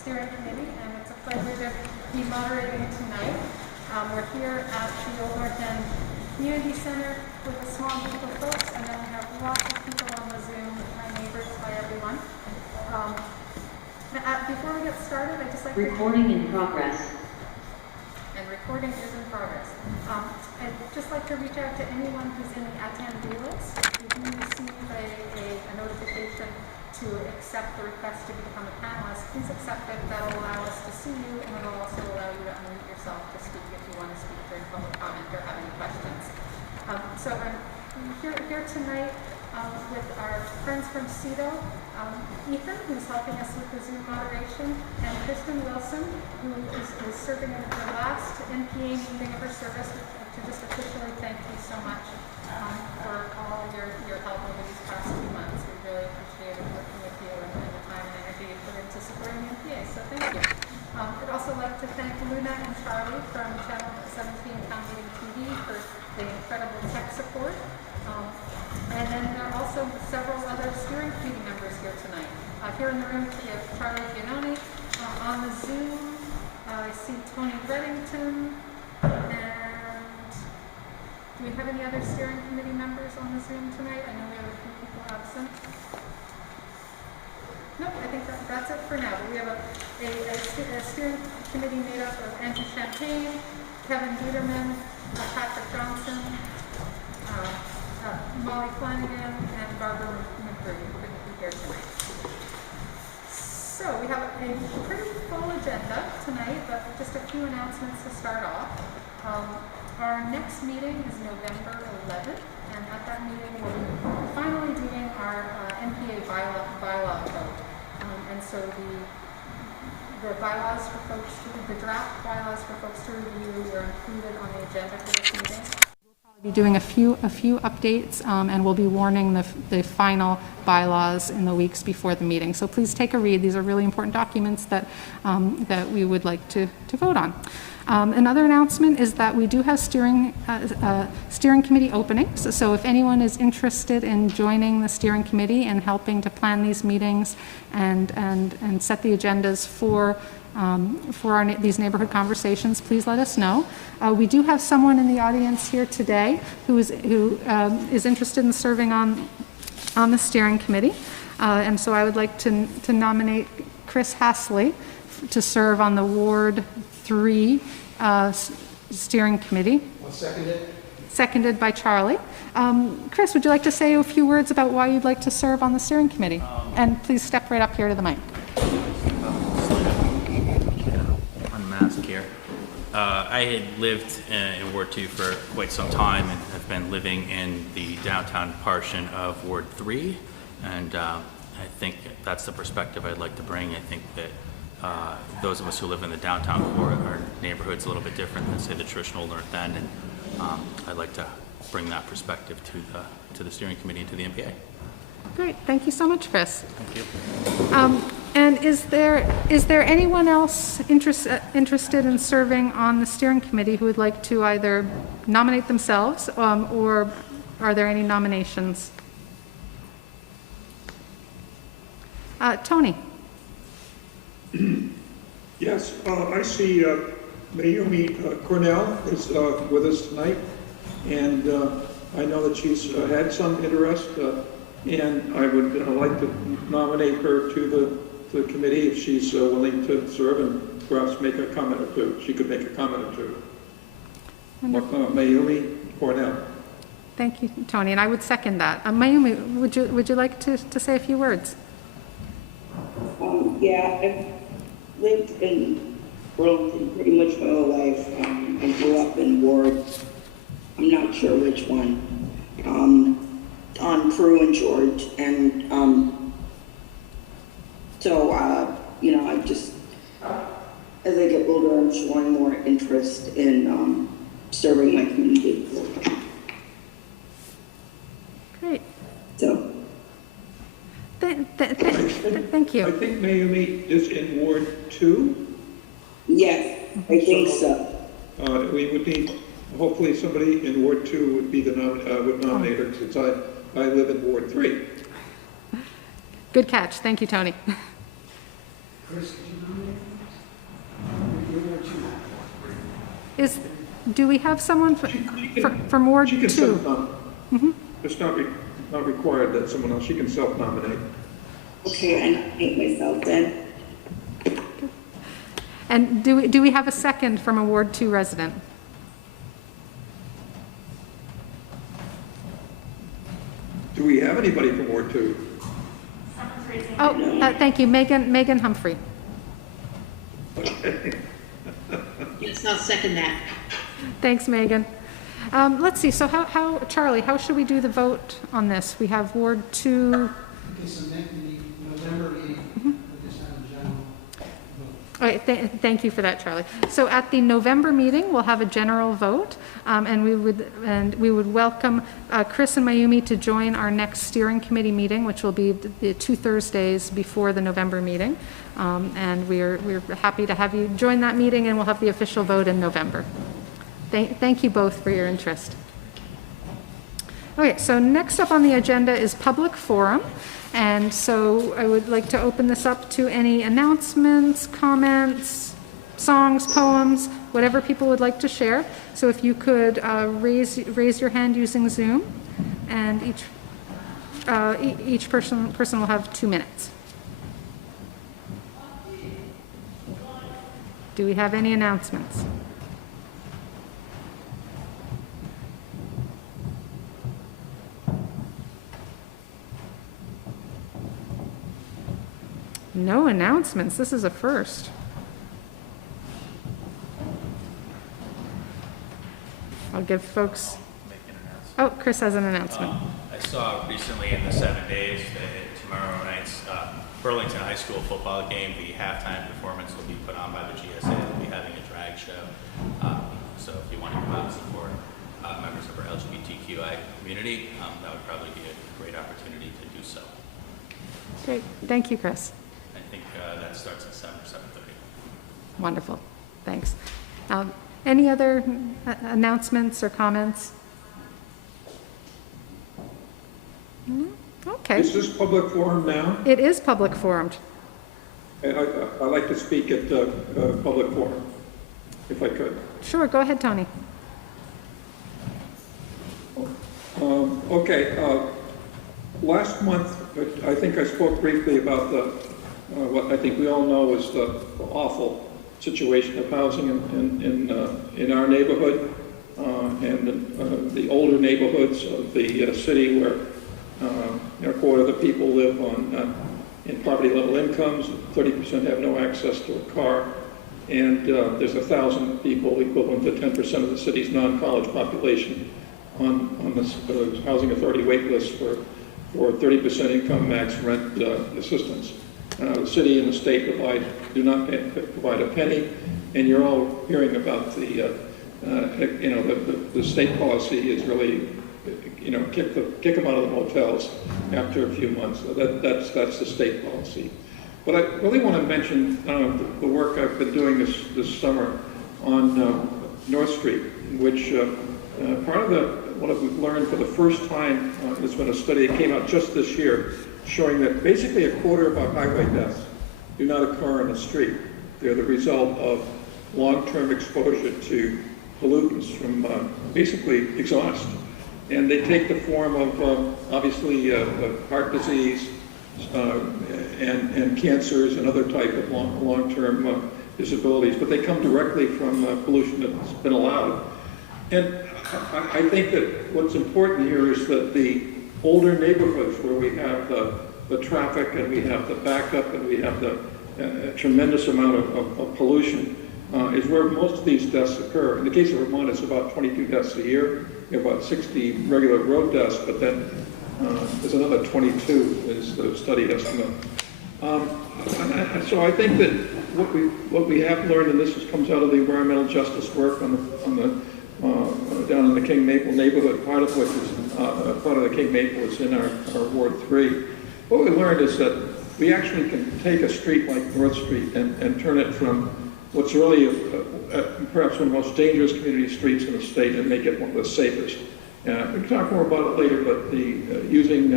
Steering Committee, and it's a pleasure to be moderating tonight. We're here at the Old North End Community Center with a small group of folks, and then we have lots of people on the Zoom, my neighbors, hi everyone. Before we get started, I'd just like recording in progress. And recording is in progress. I'd just like to reach out to anyone who's in the attendee list. If you receive a notification to accept the request to become a panelist, please accept it. That'll allow us to see you, and it'll also allow you to unmute yourself to speak if you want to speak during public comment or have any questions. So I'm here tonight with our friends from CEDO, Ethan, who's helping us with the Zoom moderation, and Kristen Wilson, who is serving in the last NPA meeting of her service, to just officially thank you so much for all your help over these past few months. We really appreciated working with you and the time and energy you put into supporting the NPA, so thank you. I'd also like to thank Luna and Charlie from Channel 17 Town Meeting TV for the incredible tech support. And then there are also several other steering committee members here tonight. Here in the room we have Charlie Giannoni. On the Zoom, I see Tony Reddington. And do we have any other steering committee members on the Zoom tonight? I know we have a few people absent. Nope, I think that's it for now. But we have a steering committee made up of Andrew Champlain, Kevin Biederman, Patrick Johnson, Molly Flanagan, and Barbara McCreary, who couldn't be here tonight. So we have a pretty full agenda tonight, but just a few announcements to start off. Our next meeting is November 11th, and at that meeting we'll be finally doing our NPA bylaw vote. And so the bylaws for folks, the draft bylaws for folks to review were included on the agenda for this meeting. We'll be doing a few updates, and we'll be warning the final bylaws in the weeks before the meeting. So please take a read. These are really important documents that we would like to vote on. Another announcement is that we do have steering committee openings. So if anyone is interested in joining the steering committee and helping to plan these meetings and set the agendas for these neighborhood conversations, please let us know. We do have someone in the audience here today who is interested in serving on the steering committee, and so I would like to nominate Chris Hasley to serve on the Ward 3 steering committee. I'll second it. Seconded by Charlie. Chris, would you like to say a few words about why you'd like to serve on the steering committee? And please step right up here to the mic. Unmasked here. I had lived in Ward 2 for quite some time and have been living in the downtown portion of Ward 3, and I think that's the perspective I'd like to bring. I think that those of us who live in the downtown core, our neighborhood's a little bit different than, say, the traditional North End, and I'd like to bring that perspective to the steering committee and to the NPA. Great, thank you so much, Chris. Thank you. And is there anyone else interested in serving on the steering committee who would like to either nominate themselves or are there any nominations? Tony. Yes, I see Naomi Cornell is with us tonight, and I know that she's had some interest, and I would like to nominate her to the committee if she's willing to serve and perhaps make a comment or two. She could make a comment or two. Naomi Cornell. Thank you, Tony, and I would second that. Naomi, would you like to say a few words? Yeah, I've lived in Burlington pretty much my whole life. I grew up in Ward, I'm not sure which one, on Prue and George, and so you know, I just, as I get older, I'm showing more interest in serving my community. Great. So. Thank you. I think Naomi is in Ward 2. Yes, I think so. We would need, hopefully somebody in Ward 2 would be would nominate her, since I live in Ward 3. Good catch. Thank you, Tony. Chris, did you nominate? You or two? Do we have someone from Ward She can 2? self-nominate. It's not required that someone else, she can self-nominate. Okay, I nominate myself then. And do we have a second from a Ward 2 resident? Do we have anybody from Ward 2? Oh, thank you, Megan Humphrey. Yes, I'll second that. Thanks, Megan. Let's see, so Charlie, how should we do the vote on this? We have Ward 2. Okay, so next, the November meeting, we'll just have a general vote. All right, thank you for that, Charlie. So at the November meeting, we'll have a general vote, and we would welcome Chris and Mayumi to join our next steering committee meeting, which will be the 2 Thursdays before the November meeting. And we're happy to have you join that meeting, and we'll have the official vote in November. Thank you both for your interest. Okay, so next up on the agenda is public forum. And so I would like to open this up to any announcements, comments, songs, poems, whatever people would like to share. So if you could raise your hand using Zoom, and each person will have 2 minutes. Do we have any announcements? No announcements. This is a first. I'll give folks. Oh, Chris has an announcement. I saw recently in the 7 days that tomorrow night's Burlington High School football game, the halftime performance will be put on by the GSA. They'll be having a drag show. So if you want to come out and support members of our LGBTQI community, that would probably be a great opportunity to do so. Great. Thank you, Chris. I think that starts at 7:30. Wonderful. Thanks. Any other announcements or comments? Okay. Is this public forum now? It is public forum. I'd like to speak at public forum, if I could. Sure, go ahead, Tony. Okay. Last month, I think I spoke briefly about what I think we all know is the awful situation of housing in our neighborhood and the older neighborhoods of the city where a quarter of the people live in poverty-level incomes, 30% have no access to a car, and there's 1,000 people, equivalent to 10% of the city's non-college population, on the Housing Authority wait list for 30% income max rent assistance. The city and the state do not provide a penny, and you're all hearing about the state policy is really, kick them out of the hotels after a few months. So that's the state policy. But I really want to mention the work I've been doing this summer on North Street, in which part of what we've learned for the first time, there's been a study that came out just this year showing that basically a quarter of our highway deaths do not occur on the street. They're the result of long-term exposure to pollutants from basically exhaust. And they take the form of obviously heart disease and cancers and other type of long-term disabilities, but they come directly from pollution that's been allowed. And I think that what's important here is that the older neighborhoods where we have the traffic and we have the backup and we have the tremendous amount of pollution is where most of these deaths occur. In the case of Vermont, it's about 22 deaths a year. We have about 60 regular road deaths, but then there's another 22 is the study estimate. So I think that what we have learned, and this comes out of the environmental justice work down in the King Maple neighborhood, part of which is part of the King Maple is in our Ward 3. What we learned is that we actually can take a street like North Street and turn it from what's really perhaps one of the most dangerous community streets in the state and make it one of the safest. We can talk more about it later, but using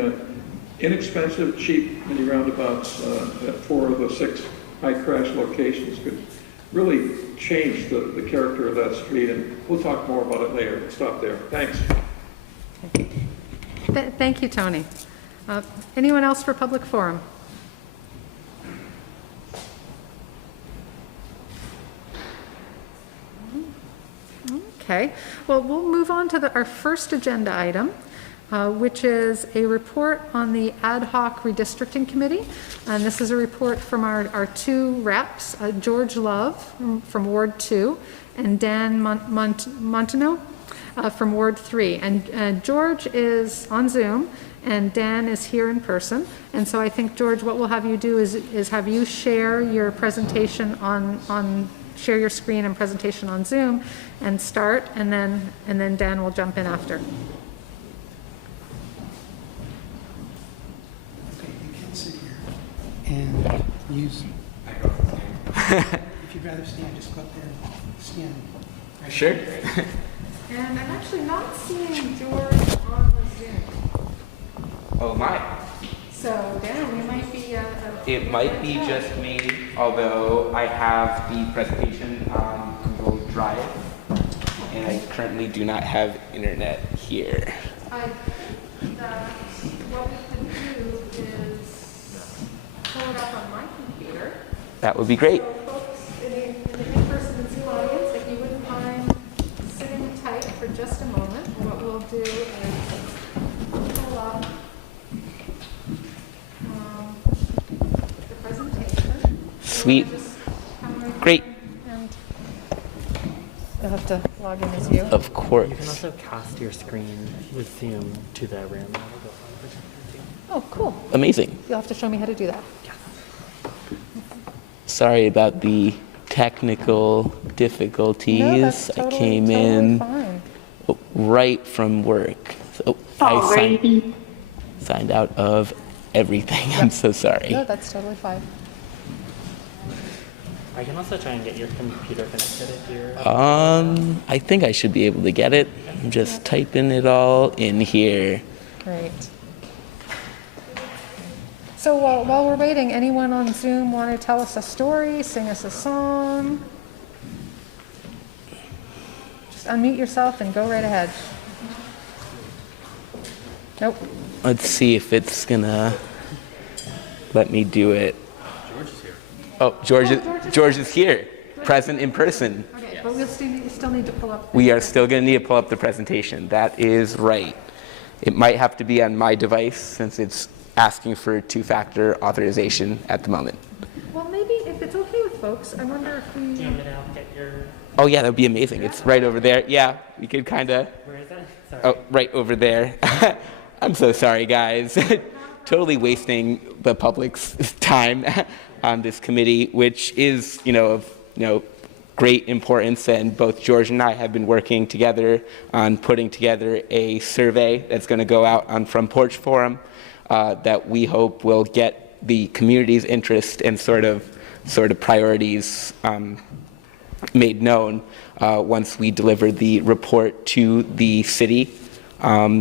inexpensive, cheap mini roundabouts at 4 of the 6 high crash locations could really change the character of that street, and we'll talk more about it later. Stop there. Thanks. Thank you, Tony. Anyone else for public forum? Okay, well, we'll move on to our first agenda item, which is a report on the ad hoc redistricting committee. And this is a report from our two reps, George Love from Ward 2 and Dan Montano from Ward 3. And George is on Zoom and Dan is here in person. And so I think, George, what we'll have you do is have you share your presentation share your screen and presentation on Zoom and start, and then Dan will jump in after. Okay, you can sit here and use. If you'd rather stand, just go up there and stand. Right. Sure. And I'm actually not seeing George on the Zoom. Oh my. So Dan, you might be It might be just me, although I have the presentation on Google Drive, and I currently do not have internet here. What we can do is pull it up on my computer. That would be great. So folks in the in-person Zoom audience, if you wouldn't mind sitting tight for just a moment, what we'll do is pull up the presentation. Sweet. Great. And you'll have to log in as you. Of course. You can also cast your screen with Zoom to the room. That'll go on for something too. Oh, cool. Amazing. You'll have to show me how to do that. Sorry about the technical difficulties. No, that's I came totally in fine. right from work. So I signed out of everything. I'm so sorry. No, that's totally fine. I can also try and get your computer connected if you're. I think I should be able to get it. I'm just typing it all in here. Great. So while we're waiting, anyone on Zoom want to tell us a story, sing us a song? Just unmute yourself and go right ahead. Nope. Let's see if it's gonna let me do it. Oh, George is here, present in person. Okay, but we'll still need to pull up. We are still gonna need to pull up the presentation. That is right. It might have to be on my device since it's asking for two-factor authorization at the moment. Well, maybe if it's okay with folks, I wonder if Do you want we. me to help get your. Oh yeah, that'd be amazing. It's right over there. Yeah, we could kinda, Where is it? Sorry. oh, right over there. I'm so sorry, guys. Totally wasting the public's time on this committee, which is, of great importance. And both George and I have been working together on putting together a survey that's going to go out on Front Porch Forum that we hope will get the community's interest and sort of priorities made known once we deliver the report to the city.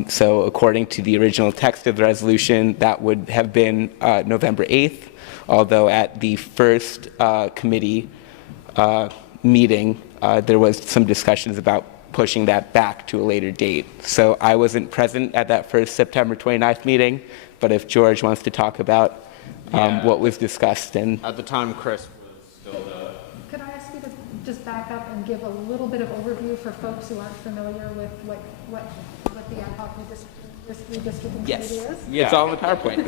So according to the original text of the resolution, that would have been November 8th, although at the first committee meeting, there was some discussions about pushing that back to a later date. So I wasn't present at that first September 29th meeting, but if George wants to talk about what was discussed. And at the time, Chris was still the... Could I ask you to just back up and give a little bit of overview for folks who aren't familiar with what the ad hoc redistricting committee is? Yeah. It's all in the PowerPoint.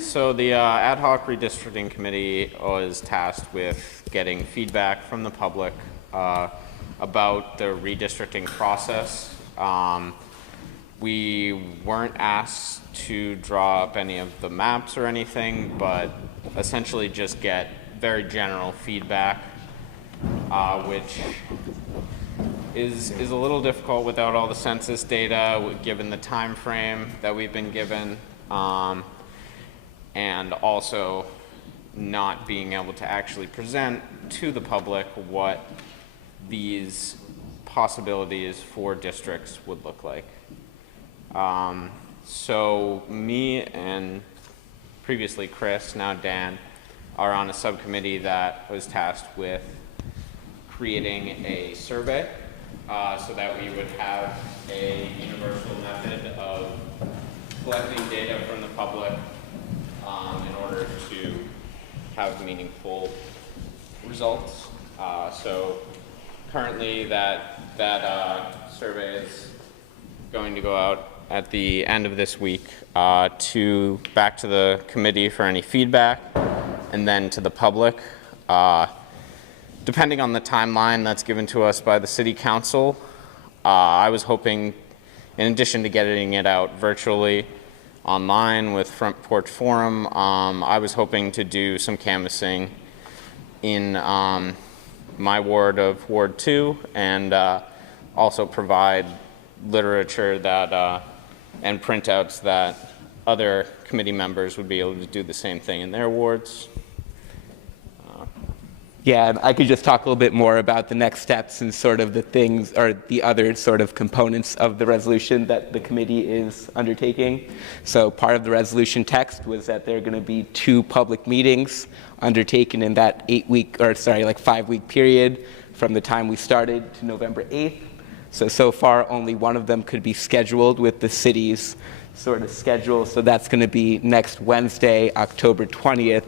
So the ad hoc redistricting committee was tasked with getting feedback from the public about the redistricting process. We weren't asked to draw up any of the maps or anything, but essentially just get very general feedback, which is a little difficult without all the census data, given the time frame that we've been given, and also not being able to actually present to the public what these possibilities for districts would look like. So me and previously Chris, now Dan, are on a subcommittee that was tasked with creating a survey so that we would have a universal method of collecting data from the public in order to have meaningful results. So currently that survey is going to go out at the end of this week back to the committee for any feedback, and then to the public. Depending on the timeline that's given to us by the City Council, I was hoping, in addition to getting it out virtually online with Front Porch Forum, I was hoping to do some canvassing in my ward of Ward 2, and also provide literature that and printouts that other committee members would be able to do the same thing in their wards. Yeah, and I could just talk a little bit more about the next steps and sort of the things, or the other sort of components of the resolution that the committee is undertaking. So part of the resolution text was that there are going to be 2 public meetings undertaken in that 5-week period from the time we started to November 8th. So far only one of them could be scheduled with the city's sort of schedule. So that's going to be next Wednesday, October 20th.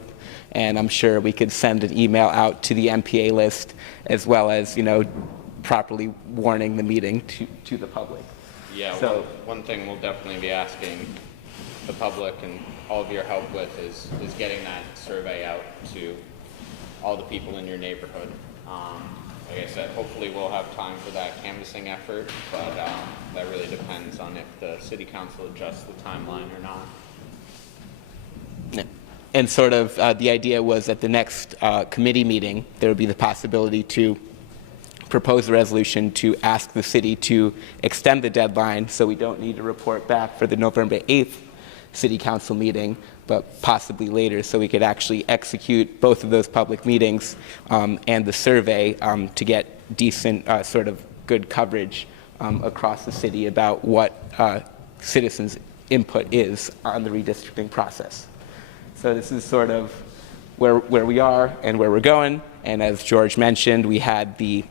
And I'm sure we could send an email out to the NPA list, as well as, properly warning the meeting to the public. Yeah, so, one thing we'll definitely be asking the public and all of your help with is getting that survey out to all the people in your neighborhood. Like I said, hopefully we'll have time for that canvassing effort, but that really depends on if the City Council adjusts the timeline or not. Yeah. And sort of the idea was at the next committee meeting, there would be the possibility to propose a resolution to ask the city to extend the deadline so we don't need to report back for the November 8th City Council meeting, but possibly later, so we could actually execute both of those public meetings and the survey to get decent, sort of good coverage across the city about what citizens' input is on the redistricting process. So this is sort of where we are and where we're going. And as George mentioned, we had the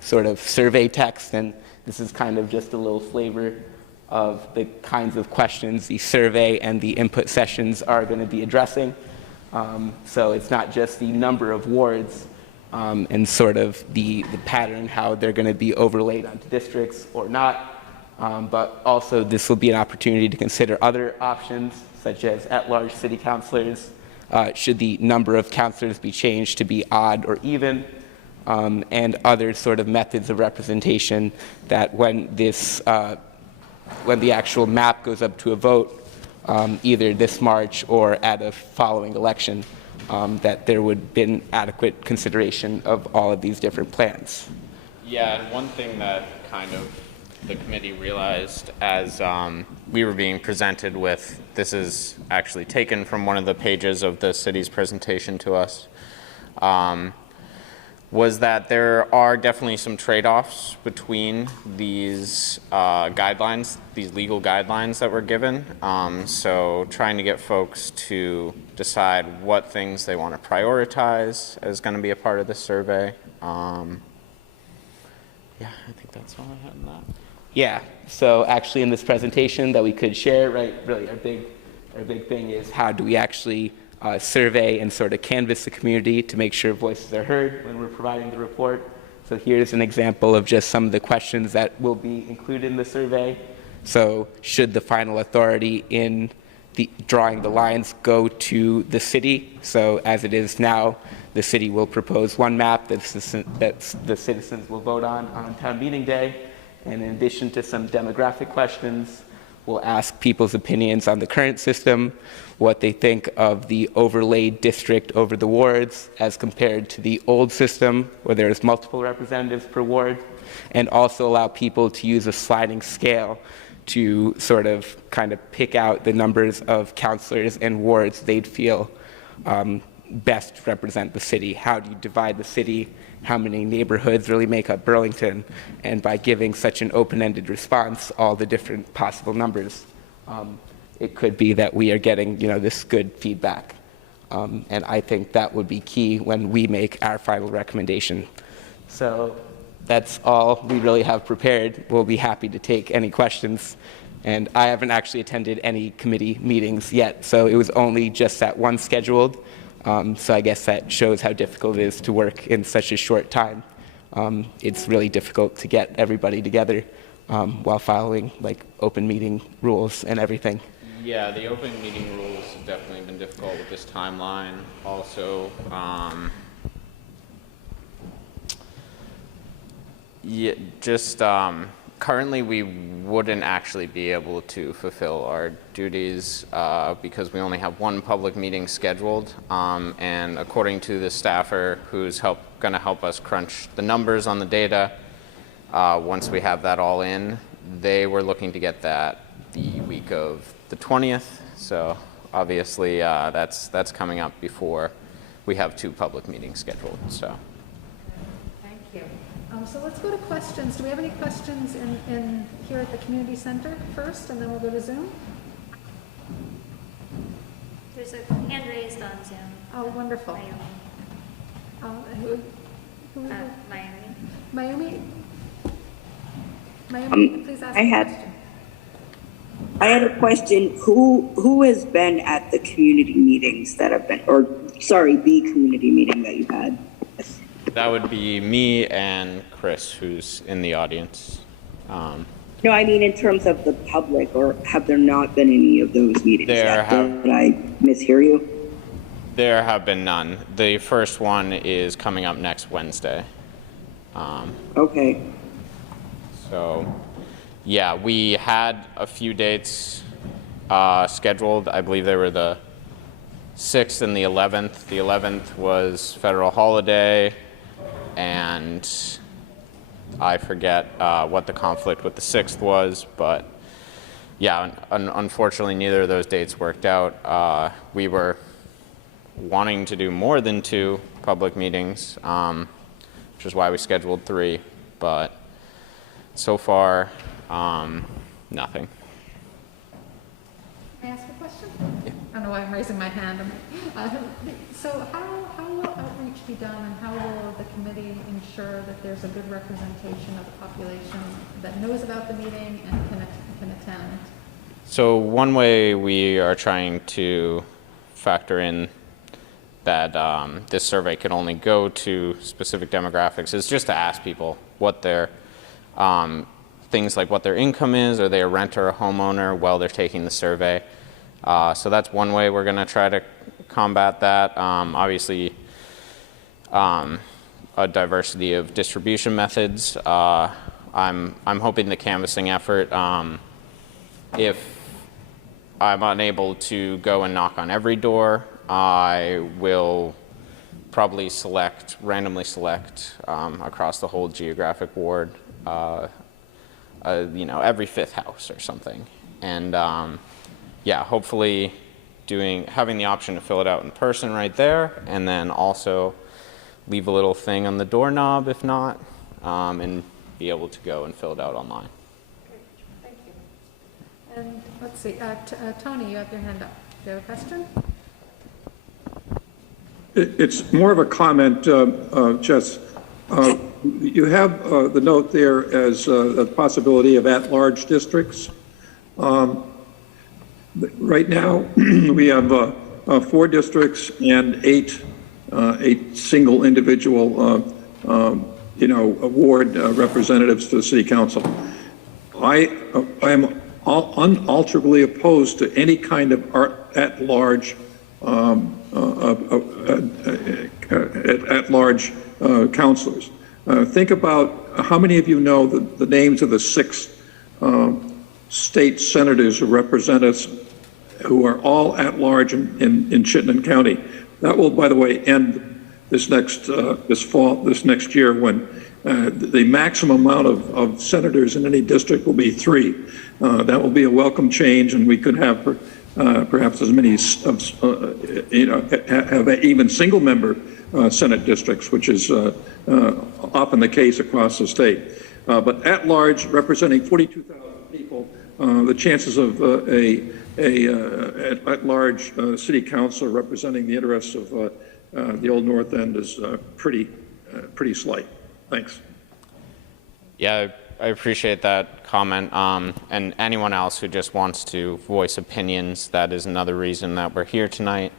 sort of survey text, and this is kind of just a little flavor of the kinds of questions the survey and the input sessions are going to be addressing. So it's not just the number of wards and sort of the pattern, how they're going to be overlaid onto districts or not, but also this will be an opportunity to consider other options, such as at-large city councilors, should the number of councilors be changed to be odd or even, and other sort of methods of representation that when the actual map goes up to a vote, either this March or at a following election, that there would be adequate consideration of all of these different plans. Yeah, and one thing that kind of the committee realized as we were being presented with, this is actually taken from one of the pages of the city's presentation to us, was that there are definitely some trade-offs between these guidelines, these legal guidelines that were given. So trying to get folks to decide what things they want to prioritize is going to be a part of the survey. Yeah, I think that's all I had in that. Yeah, so actually in this presentation that we could share, right, really our big thing is how do we actually survey and sort of canvass the community to make sure voices are heard when we're providing the report. So here's an example of just some of the questions that will be included in the survey. So should the final authority in the drawing the lines go to the city? So as it is now, the city will propose one map that the citizens will vote on town meeting day. And in addition to some demographic questions, we'll ask people's opinions on the current system, what they think of the overlaid district over the wards as compared to the old system where there's multiple representatives per ward, and also allow people to use a sliding scale to sort of kind of pick out the numbers of councilors and wards they'd feel best represent the city. How do you divide the city? How many neighborhoods really make up Burlington? And by giving such an open-ended response, all the different possible numbers, it could be that we are getting, this good feedback. And I think that would be key when we make our final recommendation. So that's all we really have prepared. We'll be happy to take any questions. And I haven't actually attended any committee meetings yet, so it was only just that one scheduled. So I guess that shows how difficult it is to work in such a short time. It's really difficult to get everybody together while following like open meeting rules and everything. Yeah, the open meeting rules have definitely been difficult with this timeline. Also, yeah, just currently we wouldn't actually be able to fulfill our duties because we only have one public meeting scheduled. And according to the staffer who's going to help us crunch the numbers on the data, once we have that all in, they were looking to get that the week of the 20th. So obviously that's coming up before we have two public meetings scheduled. So. Thank you. So let's go to questions. Do we have any questions in here at the community center first, and then we'll go to Zoom? There's a hand raised on Zoom. Oh, wonderful. Miami. Miami? Miami, please ask a question. I had a question. Who has been at the community meetings that have been, or sorry, the community meeting that you had? That would be me and Chris, who's in the audience. No, I mean in terms of the public, or have there not been any of those meetings? Did I mishear you? There have been none. The first one is coming up next Wednesday. Okay. So, yeah, we had a few dates scheduled. I believe they were the 6th and the 11th. The 11th was federal holiday, and I forget what the conflict with the 6th was, but yeah, unfortunately neither of those dates worked out. We were wanting to do more than 2 public meetings, which is why we scheduled 3, but so far, nothing. May I ask a question? Yeah. I don't know why I'm raising my hand. So how will outreach be done, and how will the committee ensure that there's a good representation of the population that knows about the meeting and can attend? So one way we are trying to factor in that this survey can only go to specific demographics is just to ask people what their things like what their income is, are they a renter or a homeowner while they're taking the survey. So that's one way we're going to try to combat that. Obviously, a diversity of distribution methods. I'm hoping the canvassing effort, if I'm unable to go and knock on every door, I will probably randomly select across the whole geographic ward, every 5th house or something. And yeah, hopefully having the option to fill it out in person right there, and then also leave a little thing on the doorknob if not, and be able to go and fill it out online. Great, thank you. And let's see, Tony, you have your hand up. Do you have a question? It's more of a comment, Jess. You have the note there as a possibility of at-large districts. Right now, we have 4 districts and 8 single individual, ward representatives to the city council. I am unalterably opposed to any kind of at-large at-large councilors. Think about how many of you know the names of the 6 state senators who represent us, who are all at-large in Chittenden County. That will, by the way, end this next year, when the maximum amount of senators in any district will be 3. That will be a welcome change, and we could have perhaps as many, have even single-member Senate districts, which is often the case across the state. But at large, representing 42,000 people, the chances of at-large city council representing the interests of the Old North End is pretty slight. Thanks. Yeah, I appreciate that comment. And anyone else who just wants to voice opinions, that is another reason that we're here tonight.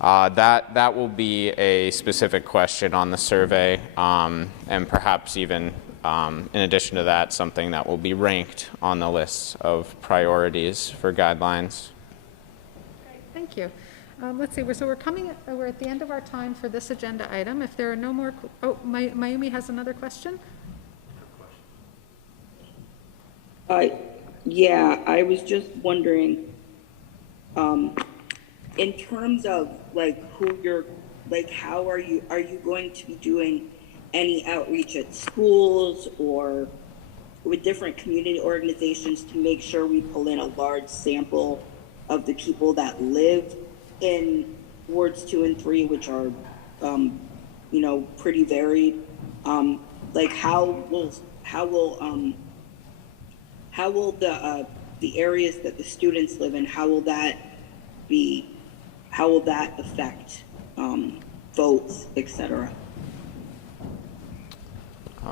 That will be a specific question on the survey, and perhaps even in addition to that, something that will be ranked on the list of priorities for guidelines. Great, thank you. Let's see, we're at the end of our time for this agenda item. If there are no more, Mayumi has another question? Yeah, I was just wondering, in terms of like who you're, like how are you going to be doing any outreach at schools or with different community organizations to make sure we pull in a large sample of the people that live in wards 2 and 3, which are, you know, pretty varied. Like how will the areas that the students live in, how will that affect votes, etc.? Do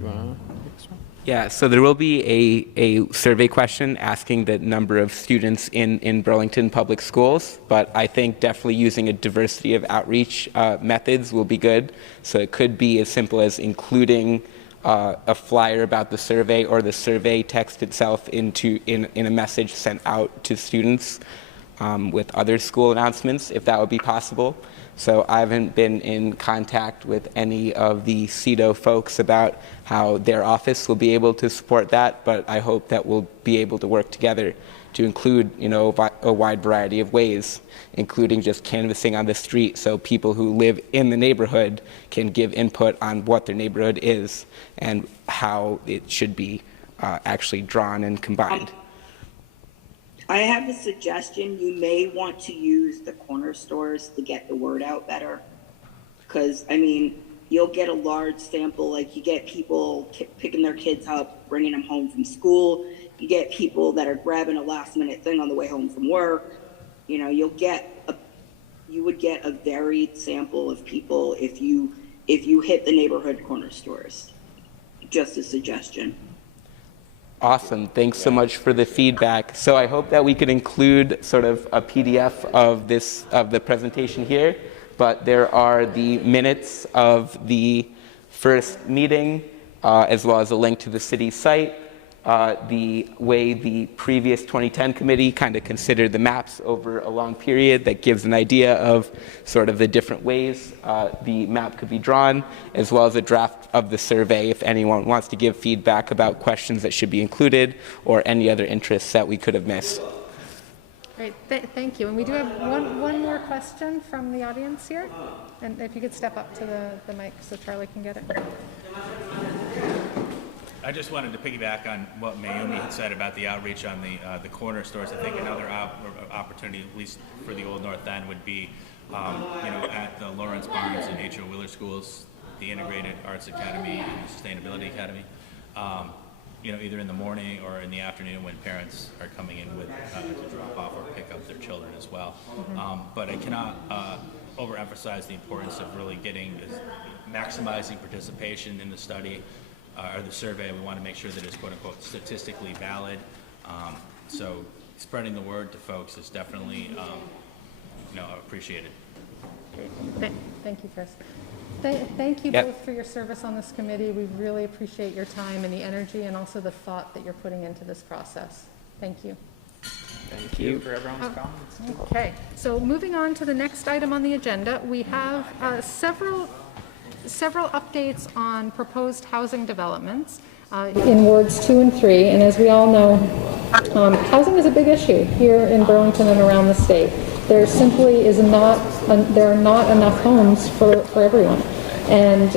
you want to take this one? Yeah, so there will be a survey question asking the number of students in Burlington Public Schools, but I think definitely using a diversity of outreach methods will be good. So it could be as simple as including a flyer about the survey or the survey text itself in a message sent out to students with other school announcements, if that would be possible. So I haven't been in contact with any of the CEDO folks about how their office will be able to support that, but I hope that we'll be able to work together to include, you know, a wide variety of ways, including just canvassing on the street so people who live in the neighborhood can give input on what their neighborhood is and how it should be actually drawn and combined. I have a suggestion. You may want to use the corner stores to get the word out better. Because, I mean, you'll get a large sample, like you get people picking their kids up, bringing them home from school. You get people that are grabbing a last minute thing on the way home from work. You know, you would get a varied sample of people if you hit the neighborhood corner stores. Just a suggestion. Awesome. Thanks so much for the feedback. So I hope that we could include sort of a PDF of the presentation here, but there are the minutes of the first meeting, as well as a link to the city site, the way the previous 2010 committee kind of considered the maps over a long period that gives an idea of sort of the different ways the map could be drawn, as well as a draft of the survey if anyone wants to give feedback about questions that should be included or any other interests that we could have missed. Great, thank you. And we do have one more question from the audience here. And if you could step up to the mic so Charlie can get it. I just wanted to piggyback on what Mayumi had said about the outreach on the corner stores. I think another opportunity, at least for the Old North End, would be, you know, at the Lawrence Barnes and H.O. Wheeler schools, the Integrated Arts Academy and the Sustainability Academy. You know, either in the morning or in the afternoon when parents are coming in with to drop off or pick up their children as well. But I cannot overemphasize the importance of really maximizing participation in the study. Or the survey. We want to make sure that it's quote unquote statistically valid. So spreading the word to folks is definitely you know, appreciated. Thank you, Chris. Thank you both for your service on this committee. We really appreciate your time and the energy and also the thought that you're putting into this process. Thank you. Thank you for everyone's comments. Okay, so moving on to the next item on the agenda, we have several updates on proposed housing developments in wards 2 and 3. And as we all know, housing is a big issue here in Burlington and around the state. There simply is not, there are not enough homes for everyone. And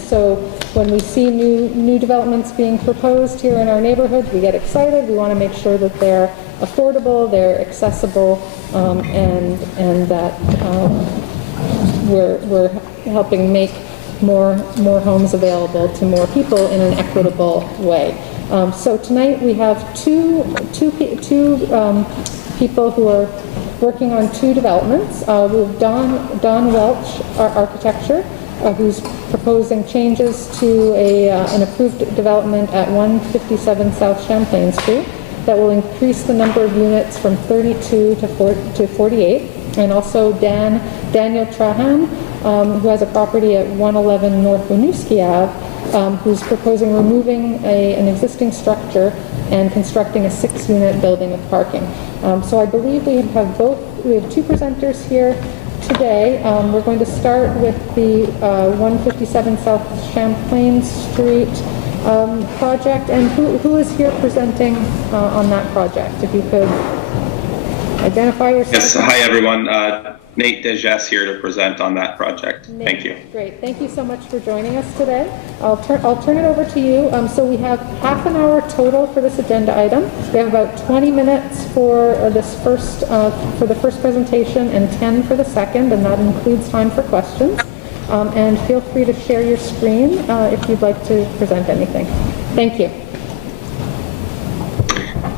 so when we see new developments being proposed here in our neighborhood, we get excited. We want to make sure that they're affordable, they're accessible, and that we're helping make more homes available to more people in an equitable way. So tonight we have two people who are working on two developments. We have Don Welch, Architecture, who's proposing changes to an approved development at 157 South Champlain Street that will increase the number of units from 32 to 48. And also Daniel Trahan, who has a property at 111 North Winooski Ave, who's proposing removing an existing structure and constructing a 6-unit building with parking. So I believe we have two presenters here today. We're going to start with the 157 South Champlain Street project. And who is here presenting on that project? If you could identify yourself. Yes, hi everyone. Nate Dejes here to present on that project. Nate, thank you. Great, thank you so much for joining us today. I'll turn it over to you. So we have half an hour total for this agenda item. We have about 20 minutes for the first presentation and 10 for the second, and that includes time for questions. And feel free to share your screen if you'd like to present anything. Thank you.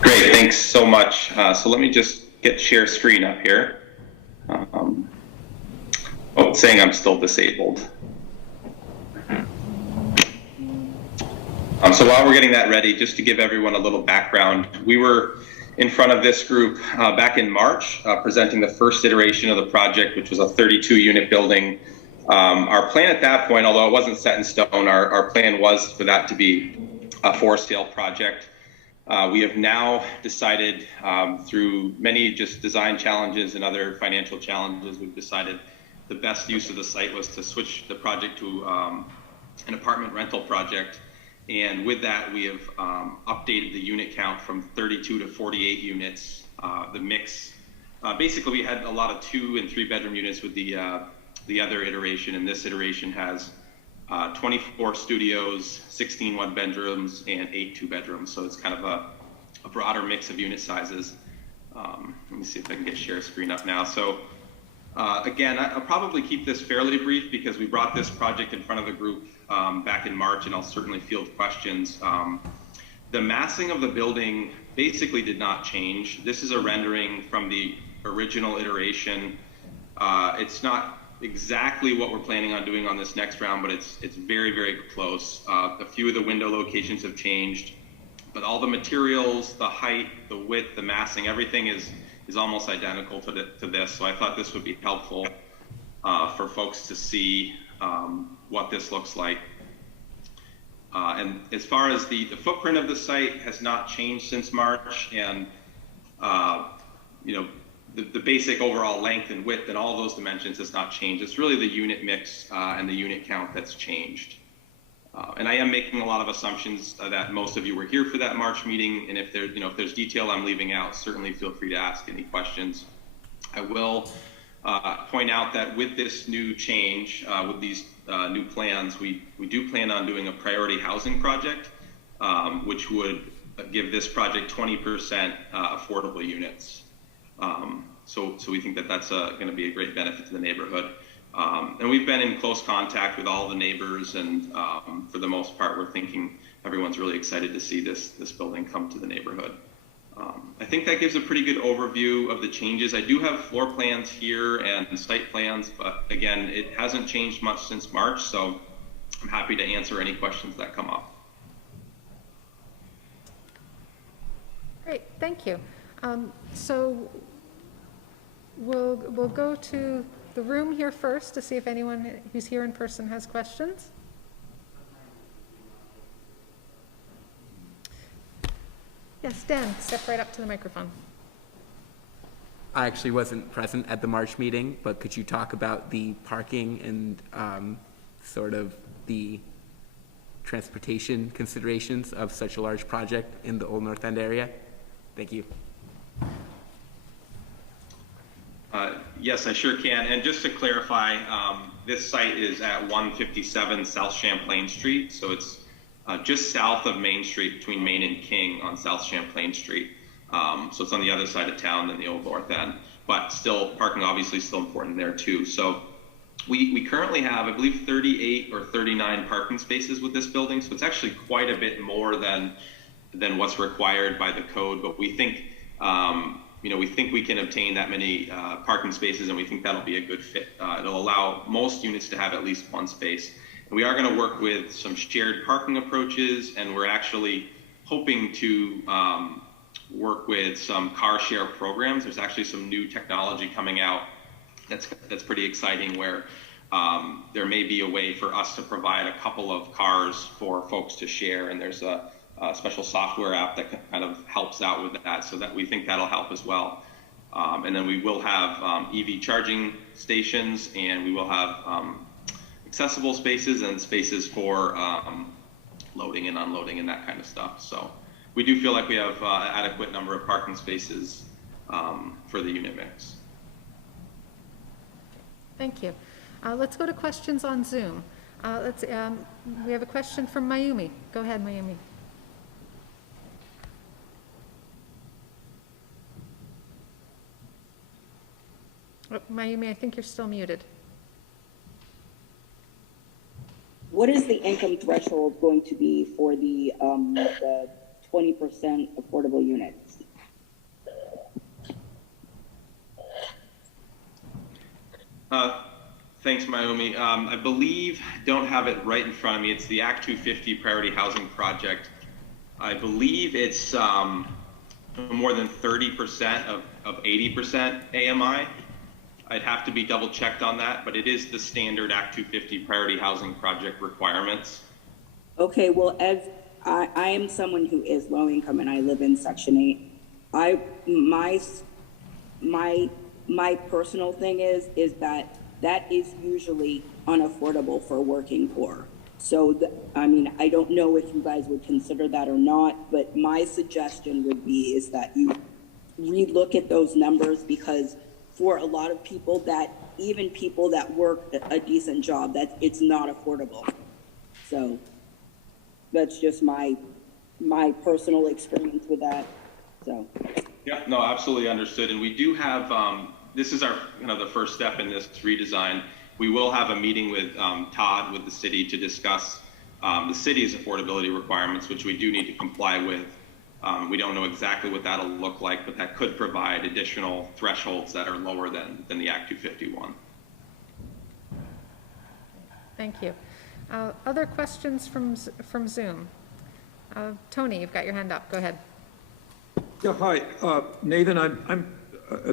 Great, thanks so much. So let me just get share screen up here. It's saying I'm still disabled. So while we're getting that ready, just to give everyone a little background, we were in front of this group back in March, presenting the first iteration of the project, which was a 32-unit building. Our plan at that point, although it wasn't set in stone, our plan was for that to be a for-sale project. We have now decided through many just design challenges and other financial challenges, we've decided the best use of the site was to switch the project to an apartment rental project. And with that, we have updated the unit count from 32 to 48 units. The mix, basically we had a lot of 2- and 3-bedroom units with the other iteration, and this iteration has 24 studios, 16 one-bedrooms, and 8 two-bedrooms. So it's kind of a broader mix of unit sizes. Let me see if I can get share screen up now. So again, I'll probably keep this fairly brief because we brought this project in front of the group back in March, and I'll certainly field questions. The massing of the building basically did not change. This is a rendering from the original iteration. It's not exactly what we're planning on doing on this next round, but it's very, very close. A few of the window locations have changed, but all the materials, the height, the width, the massing, everything is almost identical to this. So I thought this would be helpful for folks to see what this looks like. And as far as the footprint of the site has not changed since March, and the basic overall length and width and all those dimensions has not changed. It's really the unit mix and the unit count that's changed. And I am making a lot of assumptions that most of you were here for that March meeting, and if there's detail I'm leaving out, certainly feel free to ask any questions. I will point out that with this new change, with these new plans, we do plan on doing a priority housing project, which would give this project 20% affordable units. So we think that that's going to be a great benefit to the neighborhood. And we've been in close contact with all the neighbors, and for the most part, we're thinking everyone's really excited to see this building come to the neighborhood. I think that gives a pretty good overview of the changes. I do have floor plans here and site plans, but again, it hasn't changed much since March, so I'm happy to answer any questions that come up. Great, thank you. So we'll go to the room here first to see if anyone who's here in person has questions. Yes, Dan, step right up to the microphone. I actually wasn't present at the March meeting, but could you talk about the parking and sort of the transportation considerations of such a large project in the Old North End area? Thank you. Yes, I sure can. And just to clarify, this site is at 157 South Champlain Street. So it's just south of Main Street, between Main and King on South Champlain Street. So it's on the other side of town than the Old North End, but still parking obviously still important there too. So we currently have, I believe, 38 or 39 parking spaces with this building. So it's actually quite a bit more than than what's required by the code, but we think, we think we can obtain that many parking spaces, and we think that'll be a good fit. It'll allow most units to have at least one space. And we are going to work with some shared parking approaches, and we're actually hoping to work with some car share programs. There's actually some new technology coming out that's pretty exciting, where there may be a way for us to provide a couple of cars for folks to share, and there's a special software app that kind of helps out with that, so that we think that'll help as well. And then we will have EV charging stations, and we will have accessible spaces and spaces for loading and unloading and that kind of stuff. So we do feel like we have an adequate number of parking spaces for the unit mix. Thank you. Let's go to questions on Zoom. We have a question from Mayumi. Go ahead, Mayumi. Oh, Mayumi, I think you're still muted. What is the income threshold going to be for the 20% affordable units? Thanks, Mayumi. I believe, don't have it right in front of me, it's the Act 250 Priority Housing Project. I believe it's more than 30% of 80% AMI. I'd have to be double checked on that, but it is the standard Act 250 Priority Housing Project requirements. Okay, well, as I am someone who is low income and I live in Section 8, my personal thing is that is usually unaffordable for working poor. So, I don't know if you guys would consider that or not, but my suggestion would be is that you relook at those numbers, because for a lot of people, that even people that work a decent job, that it's not affordable. So that's just my personal experience with that. So yeah, no, absolutely understood. And we do have this is our the first step in this redesign. We will have a meeting with Todd with the city to discuss the city's affordability requirements, which we do need to comply with. We don't know exactly what that'll look like, but that could provide additional thresholds that are lower than the Act 251. Thank you. Other questions from Zoom? Tony, you've got your hand up. Go ahead. Yeah, hi, Nathan. I'm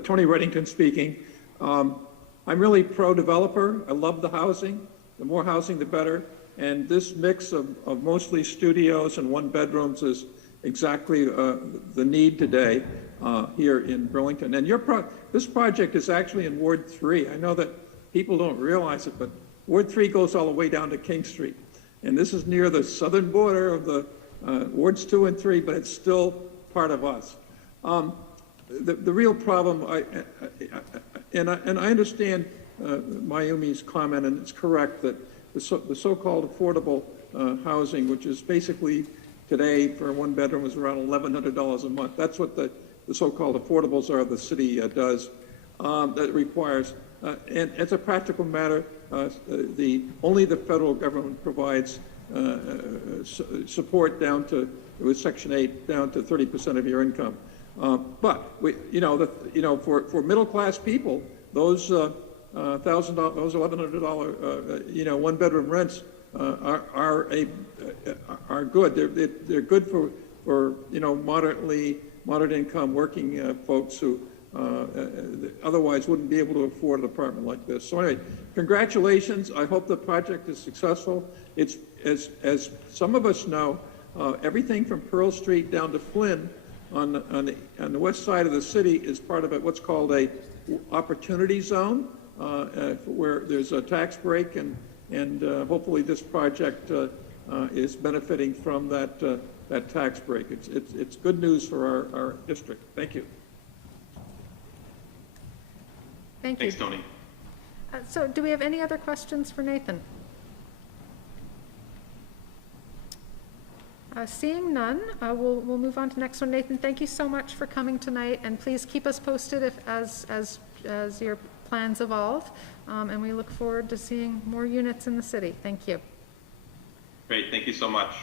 Tony Reddington speaking. I'm really pro-developer. I love the housing. The more housing, the better. And this mix of mostly studios and one bedrooms is exactly the need today here in Burlington. And this project is actually in Ward 3. I know that people don't realize it, but Ward 3 goes all the way down to King Street. And this is near the southern border of the Wards 2 and 3, but it's still part of us. The real problem, and I understand Mayumi's comment, and it's correct that the so-called affordable housing, which is basically today for one bedroom is around $1,100 a month. That's what the so-called affordables are the city does, that requires. And as a practical matter, only the federal government provides support down to, with Section 8, down to 30% of your income. But for middle-class people, those $1,000, those $1,100, one-bedroom rents are good. They're good for moderate income working folks who otherwise wouldn't be able to afford an apartment like this. So anyway, congratulations. I hope the project is successful. It's as some of us know, everything from Pearl Street down to Flynn on the west side of the city is part of what's called a opportunity zone, where there's a tax break, and hopefully this project is benefiting from that tax break. It's good news for our district. Thank you. Thank you. Thanks, Tony. So do we have any other questions for Nathan? Seeing none, we'll move on to the next one. Nathan, thank you so much for coming tonight, and please keep us posted as your plans evolve, and we look forward to seeing more units in the city. Thank you. Great, thank you so much.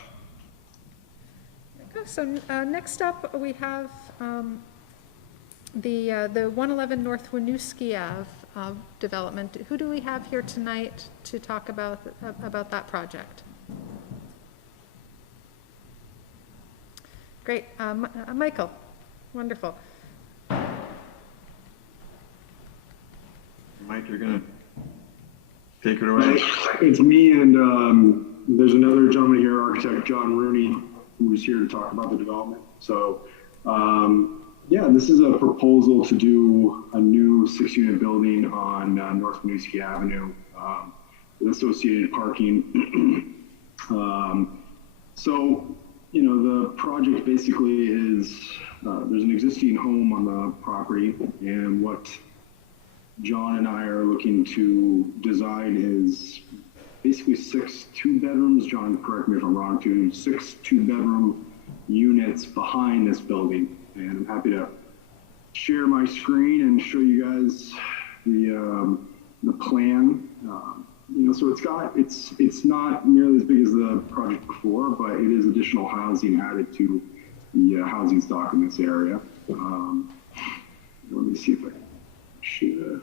Okay, so next up, we have the 111 North Winooski Ave development. Who do we have here tonight to talk about that project? Great, Michael, wonderful. Mike, you're gonna take it away. It's me and there's another gentleman here, architect John Rooney, who's here to talk about the development. So yeah, this is a proposal to do a new 6-unit building on North Winooski Avenue with associated parking. So, you know, the project basically is, there's an existing home on the property, and what John and I are looking to design is basically 6 2-bedrooms, John, correct me if I'm wrong, 6 2-bedroom units behind this building. And I'm happy to share my screen and show you guys the plan. You know, so it's not nearly as big as the project before, but it is additional housing added to the housing stock in this area. Let me see if I can share.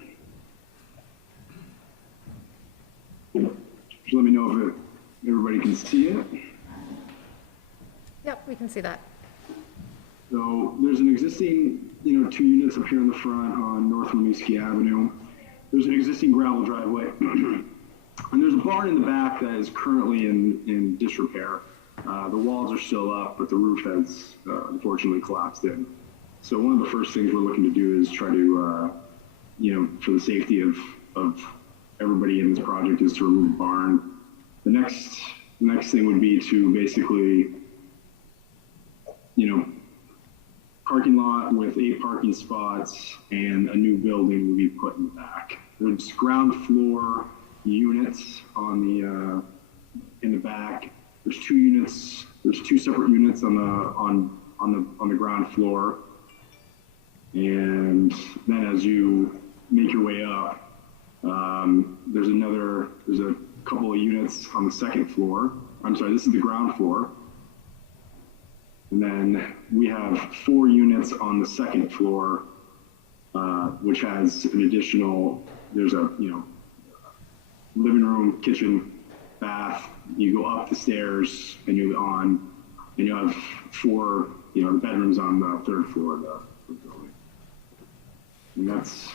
Just let me know if everybody can see it. Yep, we can see that. So there's an existing, you know, 2 units up here in the front on North Winooski Avenue. There's an existing gravel driveway. And there's a barn in the back that is currently in disrepair. The walls are still up, but the roof has unfortunately collapsed in. So one of the first things we're looking to do is try to, you know, for the safety of everybody in this project, is to remove the barn. The next thing would be to basically, you know, parking lot with 8 parking spots and a new building will be put in the back. There's ground floor units on the in the back. There's 2 units. There's 2 separate units on the ground floor. And then as you make your way up, there's a couple of units on the second floor. I'm sorry, this is the ground floor. And then we have 4 units on the second floor, which has an additional, there's a, you know, living room, kitchen, bath. You go up the stairs and you have 4, you know, the bedrooms on the 3rd floor of the building. And that's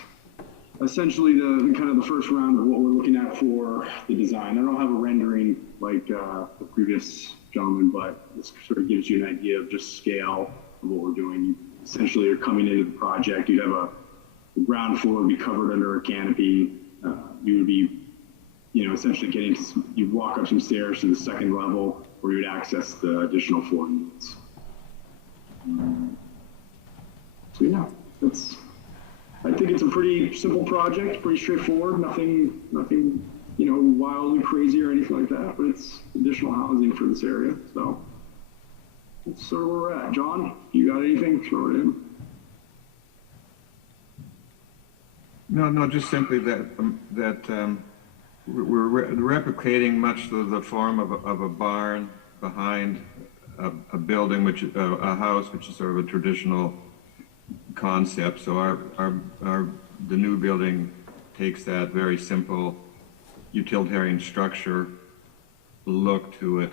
essentially the kind of the first round of what we're looking at for the design. I don't have a rendering like the previous gentleman, but this sort of gives you an idea of just scale of what we're doing. You essentially are coming into the project. You'd have the ground floor would be covered under a canopy. You would be, you know, essentially you'd walk up some stairs to the 2nd level where you would access the additional 4 units. So yeah, I think it's a pretty simple project, pretty straightforward, nothing, you know, wildly crazy or anything like that, but it's additional housing for this area. So that's sort of where we're at. John, you got anything? Throw it in. No, just simply that we're replicating much the form of a barn behind a building, a house, which is sort of a traditional concept. So the new building takes that very simple utilitarian structure look to it.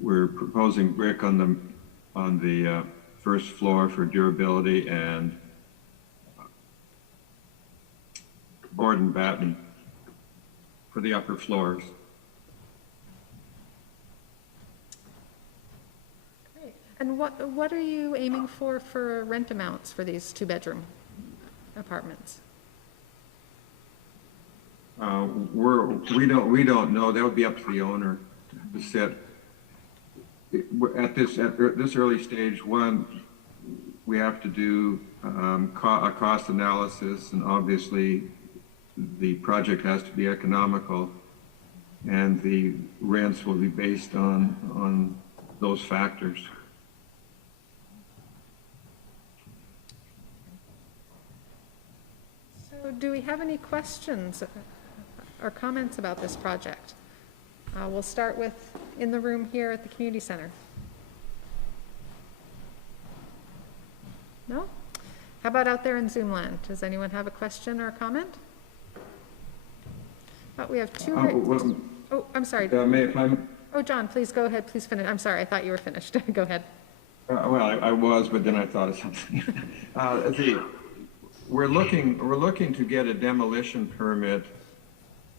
We're proposing brick on the 1st floor for durability and board and batten for the upper floors. Great. And what are you aiming for rent amounts for these 2-bedroom apartments? We don't know. That would be up to the owner to set. At this early stage, we have to do a cost analysis, and obviously the project has to be economical, and the rents will be based on those factors. So do we have any questions or comments about this project? We'll start with in the room here at the community center. How about out there in Zoom land? Does anyone have a question or a comment? Oh, we have two. Oh, I'm sorry. Oh, John, please go ahead. Please finish. I'm sorry. I thought you were finished. Go ahead. Well, I was, but then I thought of something. We're looking to get a demolition permit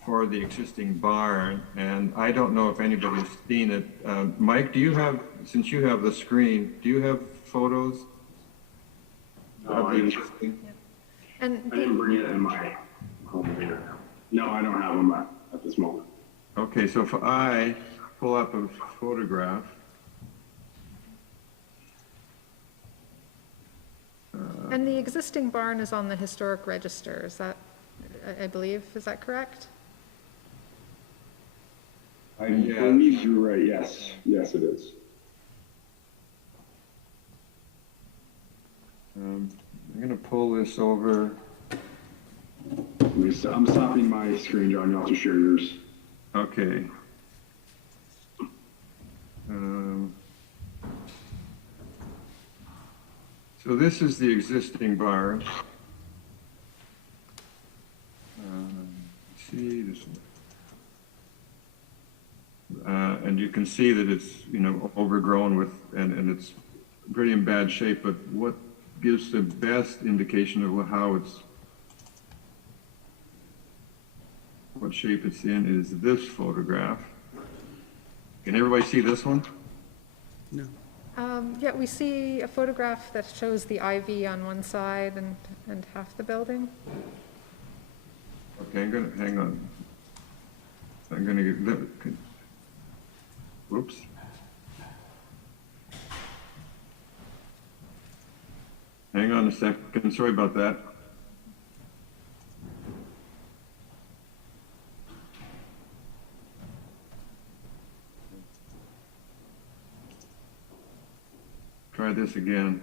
for the existing barn, and I don't know if anybody's seen it. Mike, since you have the screen, do you have photos? No, I didn't bring it in my home here. No, I don't have them at this moment. Okay, so if I pull up a photograph, and the existing barn is on the historic register. Is that, I believe, is that correct? I believe you're right. Yes, yes, it is. I'm going to pull this over. I'm stopping my screen, John. You'll have to share yours. Okay. So this is the existing barn. See this one. And you can see that it's, overgrown with, and it's pretty in bad shape, but what gives the best indication of what shape it's in is this photograph. Can everybody see this one? No. Yeah, we see a photograph that shows the ivy on one side and half the building. Okay, hang on. I'm gonna get that. Whoops. Hang on a second. Sorry about that. Try this again.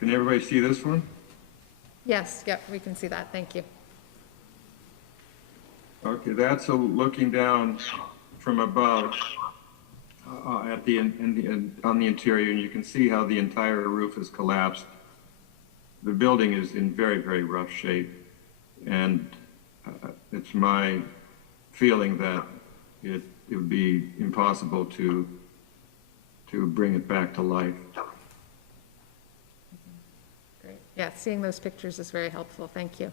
Can everybody see this one? Yes, yep, we can see that. Thank you. Okay, that's looking down from above on the interior, and you can see how the entire roof is collapsed. The building is in very, very rough shape, and it's my feeling that it would be impossible to bring it back to life. Great. Yeah, seeing those pictures is very helpful. Thank you.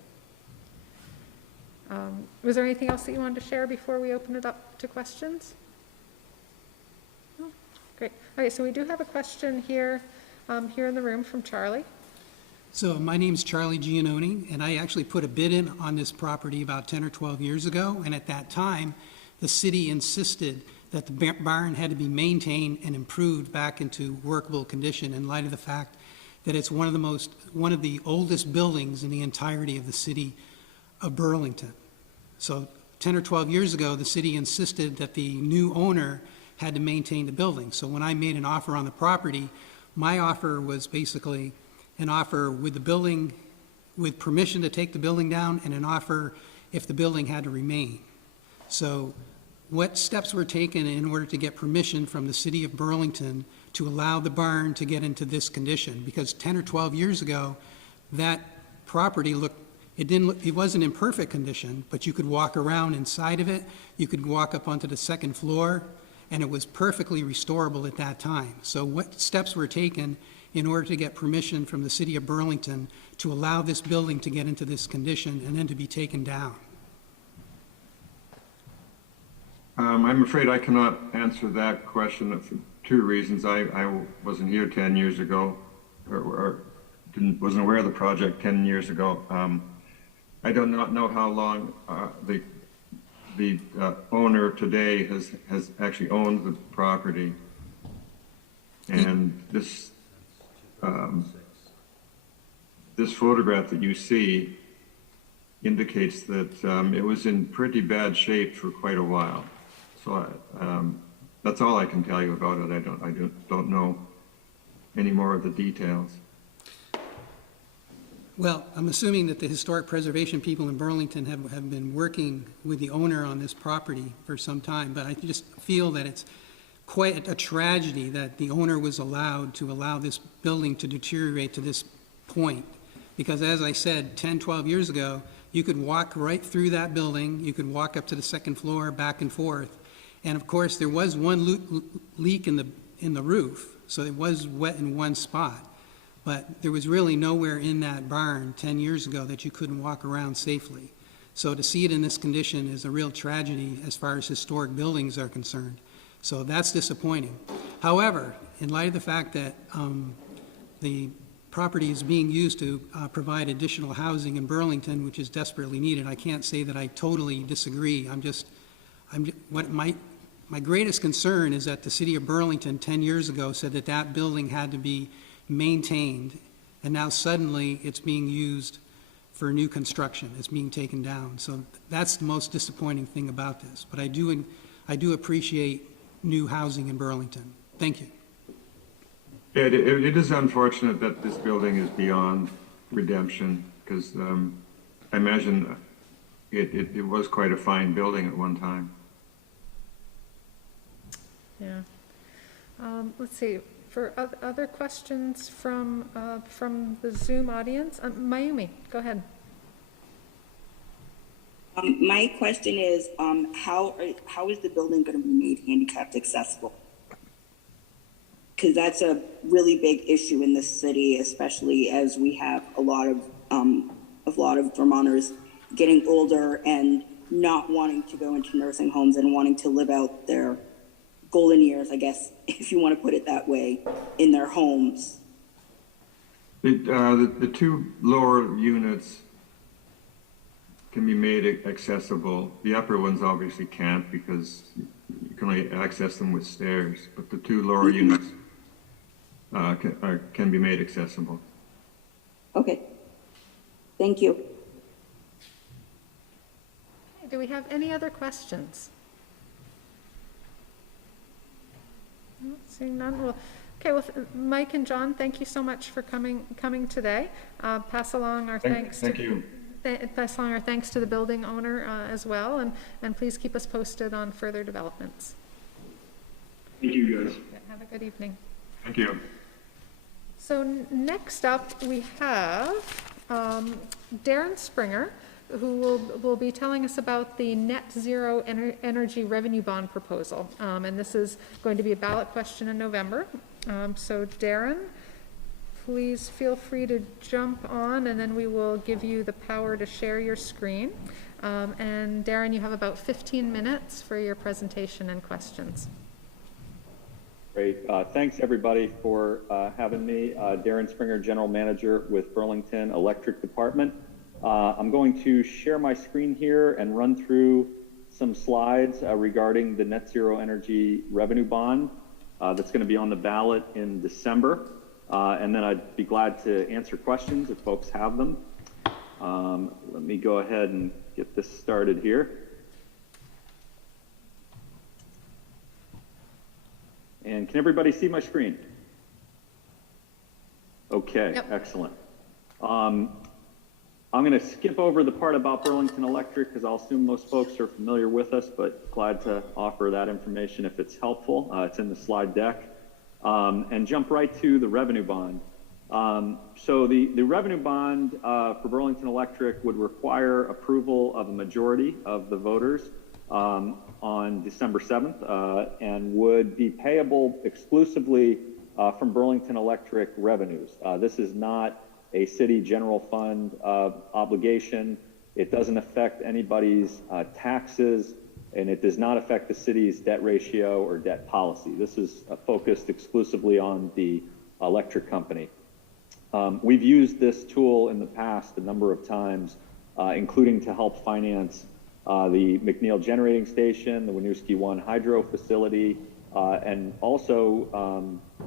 Was there anything else that you wanted to share before we open it up to questions? No? Great. Okay, so we do have a question here, here in the room from Charlie. So my name's Charlie Giannoni, and I actually put a bid in on this property about 10 or 12 years ago, and at that time, the city insisted that the barn had to be maintained and improved back into workable condition in light of the fact that it's one of the oldest buildings in the entirety of the city of Burlington. So 10 or 12 years ago, the city insisted that the new owner had to maintain the building. So when I made an offer on the property, my offer was basically an offer with the building, with permission to take the building down, and an offer if the building had to remain. So what steps were taken in order to get permission from the city of Burlington to allow the barn to get into this condition? Because 10 or 12 years ago, that property it wasn't in perfect condition, but you could walk around inside of it, you could walk up onto the second floor, and it was perfectly restorable at that time. So what steps were taken in order to get permission from the city of Burlington to allow this building to get into this condition and then to be taken down? I'm afraid I cannot answer that question for two reasons. I wasn't here 10 years ago, or wasn't aware of the project 10 years ago. I do not know how long the owner today has actually owned the property, and this this photograph that you see indicates that it was in pretty bad shape for quite a while. So that's all I can tell you about it. I don't know any more of the details. Well, I'm assuming that the historic preservation people in Burlington have been working with the owner on this property for some time, but I just feel that it's quite a tragedy that the owner was allowed to allow this building to deteriorate to this point. Because as I said, 10, 12 years ago, you could walk right through that building, you could walk up to the second floor, back and forth. And of course, there was one leak in the roof, so it was wet in one spot. But there was really nowhere in that barn 10 years ago that you couldn't walk around safely. So to see it in this condition is a real tragedy as far as historic buildings are concerned. So that's disappointing. However, in light of the fact that the property is being used to provide additional housing in Burlington, which is desperately needed, I can't say that I totally disagree. What my greatest concern is that the city of Burlington 10 years ago said that that building had to be maintained, and now suddenly it's being used for new construction. It's being taken down. So that's the most disappointing thing about this. But I do appreciate new housing in Burlington. Thank you. It is unfortunate that this building is beyond redemption, because I imagine it was quite a fine building at one time. Yeah. Let's see. For other questions from the Zoom audience, Mayumi, go ahead. My question is, how is the building going to be made handicapped accessible? Because that's a really big issue in this city, especially as we have a lot of Vermonters getting older and not wanting to go into nursing homes and wanting to live out their golden years, I guess, if you want to put it that way, in their homes. The two lower units can be made accessible. The upper ones obviously can't, because you can only access them with stairs, but the two lower units can be made accessible. Okay. Thank you. Do we have any other questions? Seeing none. Well, okay. Well, Mike and John, thank you so much for coming today. Pass along our thanks. Thank you. Pass along our thanks to the building owner as well, and please keep us posted on further developments. Thank you, guys. Have a good evening. Thank you. So next up we have Darren Springer, who will be telling us about the net zero energy revenue bond proposal. And this is going to be a ballot question in November. So Darren, please feel free to jump on, and then we will give you the power to share your screen. And Darren, you have about 15 minutes for your presentation and questions. Great. Thanks, everybody, for having me. Darren Springer, General Manager with Burlington Electric Department. I'm going to share my screen here and run through some slides regarding the net zero energy revenue bond that's going to be on the ballot in December. And then I'd be glad to answer questions if folks have them. Let me go ahead and get this started here. And can everybody see my screen? Okay, yep. Excellent. I'm going to skip over the part about Burlington Electric, because I'll assume most folks are familiar with us, but glad to offer that information if it's helpful. It's in the slide deck. And jump right to the revenue bond. So the revenue bond for Burlington Electric would require approval of a majority of the voters on December 7th and would be payable exclusively from Burlington Electric revenues. This is not a city general fund obligation. It doesn't affect anybody's taxes, and it does not affect the city's debt ratio or debt policy. This is focused exclusively on the electric company. We've used this tool in the past a number of times, including to help finance the McNeil Generating Station, the Winooski 1 Hydro Facility, and also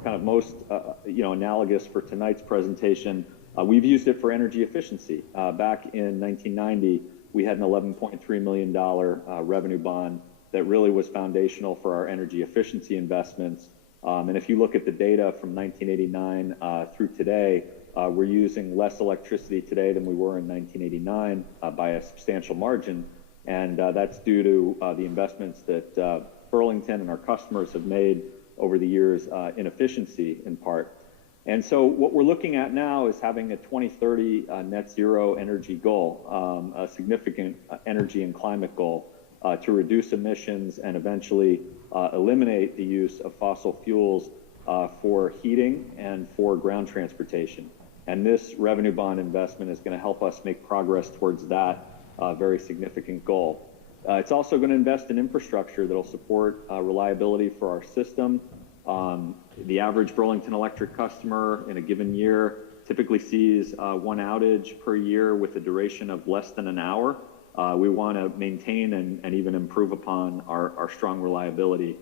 kind of most analogous for tonight's presentation, we've used it for energy efficiency. Back in 1990, we had an $11.3 million revenue bond that really was foundational for our energy efficiency investments. And if you look at the data from 1989 through today, we're using less electricity today than we were in 1989 by a substantial margin. And that's due to the investments that Burlington and our customers have made over the years in efficiency in part. And so what we're looking at now is having a 2030 net zero energy goal, a significant energy and climate goal to reduce emissions and eventually eliminate the use of fossil fuels for heating and for ground transportation. And this revenue bond investment is going to help us make progress towards that very significant goal. It's also going to invest in infrastructure that will support reliability for our system. The average Burlington Electric customer in a given year typically sees one outage per year with a duration of less than an hour. We want to maintain and even improve upon our strong reliability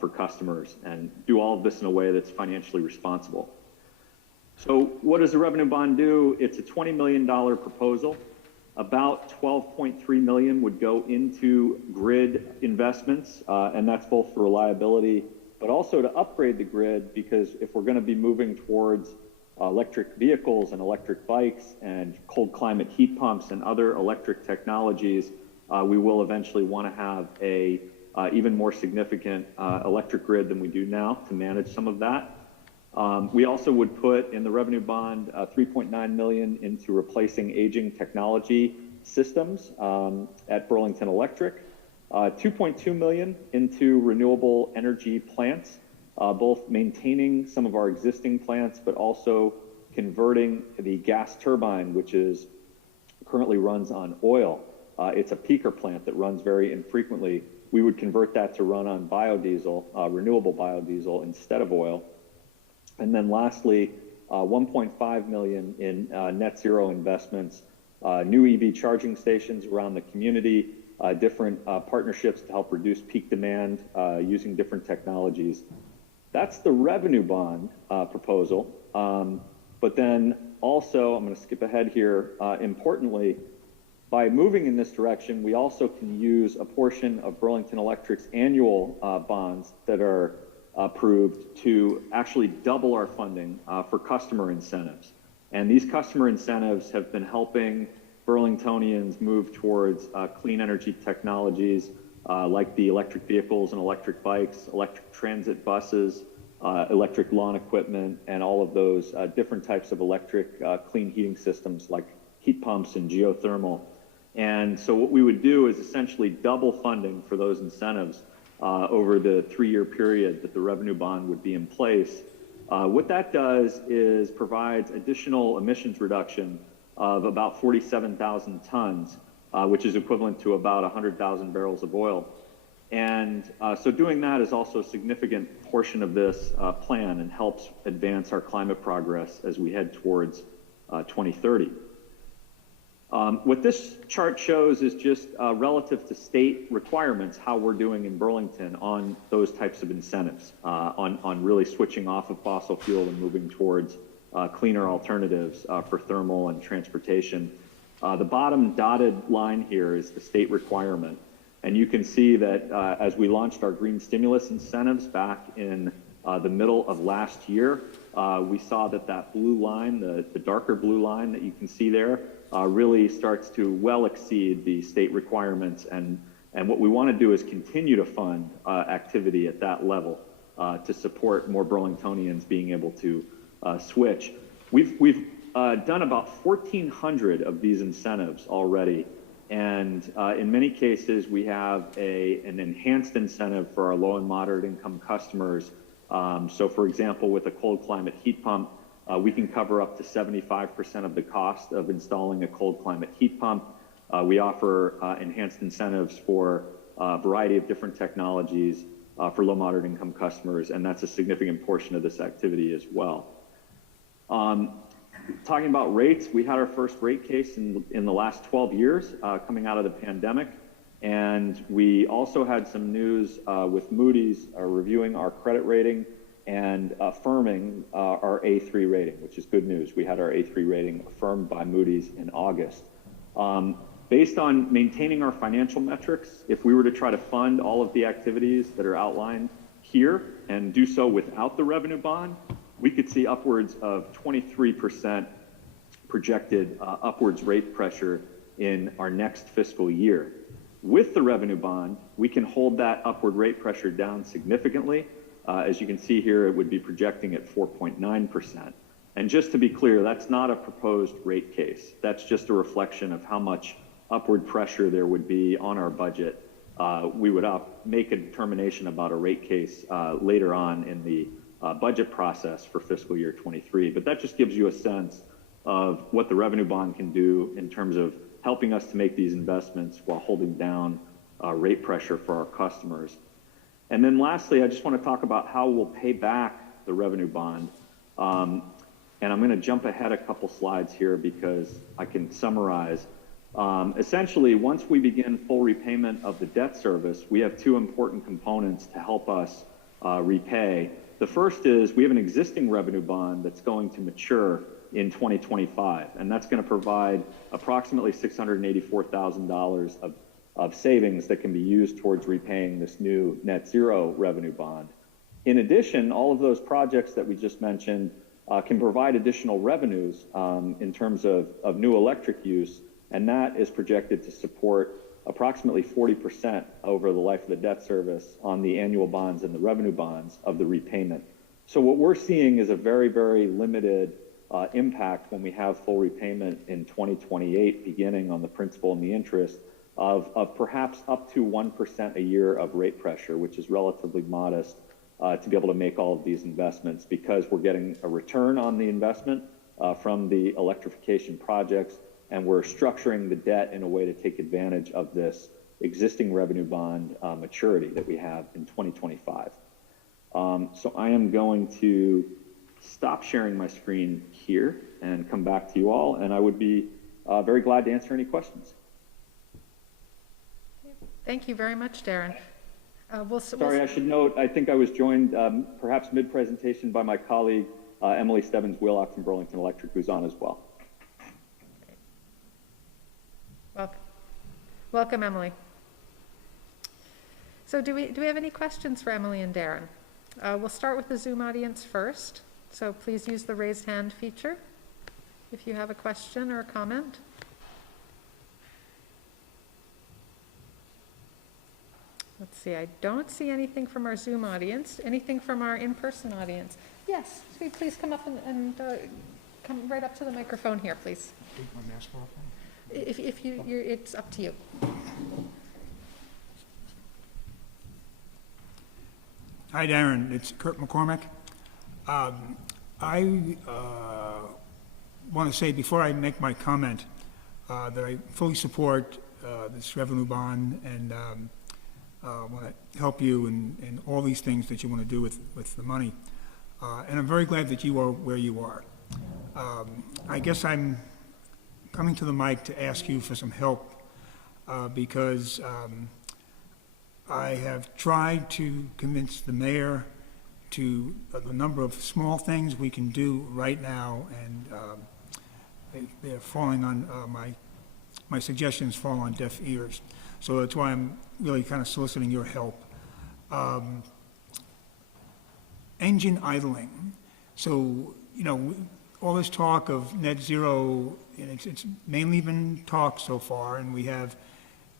for customers and do all of this in a way that's financially responsible. So what does the revenue bond do? It's a $20 million proposal. About $12.3 million would go into grid investments, and that's both for reliability, but also to upgrade the grid, because if we're going to be moving towards electric vehicles and electric bikes and cold climate heat pumps and other electric technologies, we will eventually want to have a even more significant electric grid than we do now to manage some of that. We also would put in the revenue bond $3.9 million into replacing aging technology systems at Burlington Electric, $2.2 million into renewable energy plants, both maintaining some of our existing plants, but also converting the gas turbine, which currently runs on oil. It's a peaker plant that runs very infrequently. We would convert that to run on biodiesel, renewable biodiesel instead of oil. And then lastly, $1.5 million in net zero investments, new EV charging stations around the community, different partnerships to help reduce peak demand using different technologies. That's the revenue bond proposal. But then also, I'm going to skip ahead here, importantly, by moving in this direction, we also can use a portion of Burlington Electric's annual bonds that are approved to actually double our funding for customer incentives. And these customer incentives have been helping Burlingtonians move towards clean energy technologies like the electric vehicles and electric bikes, electric transit buses, electric lawn equipment, and all of those different types of electric clean heating systems like heat pumps and geothermal. And so what we would do is essentially double funding for those incentives over the 3-year period that the revenue bond would be in place. What that does is provides additional emissions reduction of about 47,000 tons, which is equivalent to about 100,000 barrels of oil. And so doing that is also a significant portion of this plan and helps advance our climate progress as we head towards 2030. What this chart shows is just relative to state requirements, how we're doing in Burlington on those types of incentives, on really switching off of fossil fuel and moving towards cleaner alternatives for thermal and transportation. The bottom dotted line here is the state requirement. And you can see that as we launched our green stimulus incentives back in the middle of last year, we saw that blue line, the darker blue line that you can see there, really starts to well exceed the state requirements. And what we want to do is continue to fund activity at that level to support more Burlingtonians being able to switch. We've done about 1,400 of these incentives already. And in many cases, we have an enhanced incentive for our low and moderate income customers. So for example, with a cold climate heat pump, we can cover up to 75% of the cost of installing a cold climate heat pump. We offer enhanced incentives for a variety of different technologies for low moderate income customers, and that's a significant portion of this activity as well. Talking about rates, we had our first rate case in the last 12 years coming out of the pandemic. And we also had some news with Moody's reviewing our credit rating and affirming our A3 rating, which is good news. We had our A3 rating affirmed by Moody's in August. Based on maintaining our financial metrics, if we were to try to fund all of the activities that are outlined here and do so without the revenue bond, we could see upwards of 23% projected upwards rate pressure in our next fiscal year. With the revenue bond, we can hold that upward rate pressure down significantly. As you can see here, it would be projecting at 4.9%. And just to be clear, that's not a proposed rate case. That's just a reflection of how much upward pressure there would be on our budget. We would make a determination about a rate case later on in the budget process for fiscal year 23. But that just gives you a sense of what the revenue bond can do in terms of helping us to make these investments while holding down rate pressure for our customers. And then lastly, I just want to talk about how we'll pay back the revenue bond. And I'm going to jump ahead a couple slides here because I can summarize. Essentially, once we begin full repayment of the debt service, we have two important components to help us repay. The first is we have an existing revenue bond that's going to mature in 2025, and that's going to provide approximately $684,000 of savings that can be used towards repaying this new net zero revenue bond. In addition, all of those projects that we just mentioned can provide additional revenues in terms of new electric use, and that is projected to support approximately 40% over the life of the debt service on the annual bonds and the revenue bonds of the repayment. So what we're seeing is a very, very limited impact when we have full repayment in 2028, beginning on the principal and the interest of perhaps up to 1% a year of rate pressure, which is relatively modest to be able to make all of these investments because we're getting a return on the investment from the electrification projects, and we're structuring the debt in a way to take advantage of this existing revenue bond maturity that we have in 2025. So I am going to stop sharing my screen here and come back to you all, and I would be very glad to answer any questions. Thank you very much, Darren. Sorry, I should note, I think I was joined perhaps mid-presentation by my colleague, Emily Stebbins-Wheelock from Burlington Electric, who's on as well. Welcome, Emily. So do we have any questions for Emily and Darren? We'll start with the Zoom audience first. So please use the raised hand feature if you have a question or a comment. Let's see, I don't see anything from our Zoom audience. Anything from our in-person audience? Yes, please come up and come right up to the microphone here, please. Take my mask off. If you're, it's up to you. Hi, Darren. It's Kurt McCormick. I want to say before I make my comment that I fully support this revenue bond and want to help you in all these things that you want to do with the money. And I'm very glad that you are where you are. I guess I'm coming to the mic to ask you for some help because I have tried to convince the mayor to the number of small things we can do right now, and they're falling on my suggestions fall on deaf ears. So that's why I'm really kind of soliciting your help. Engine idling. So, you know, all this talk of net zero, it's mainly been talk so far, and we have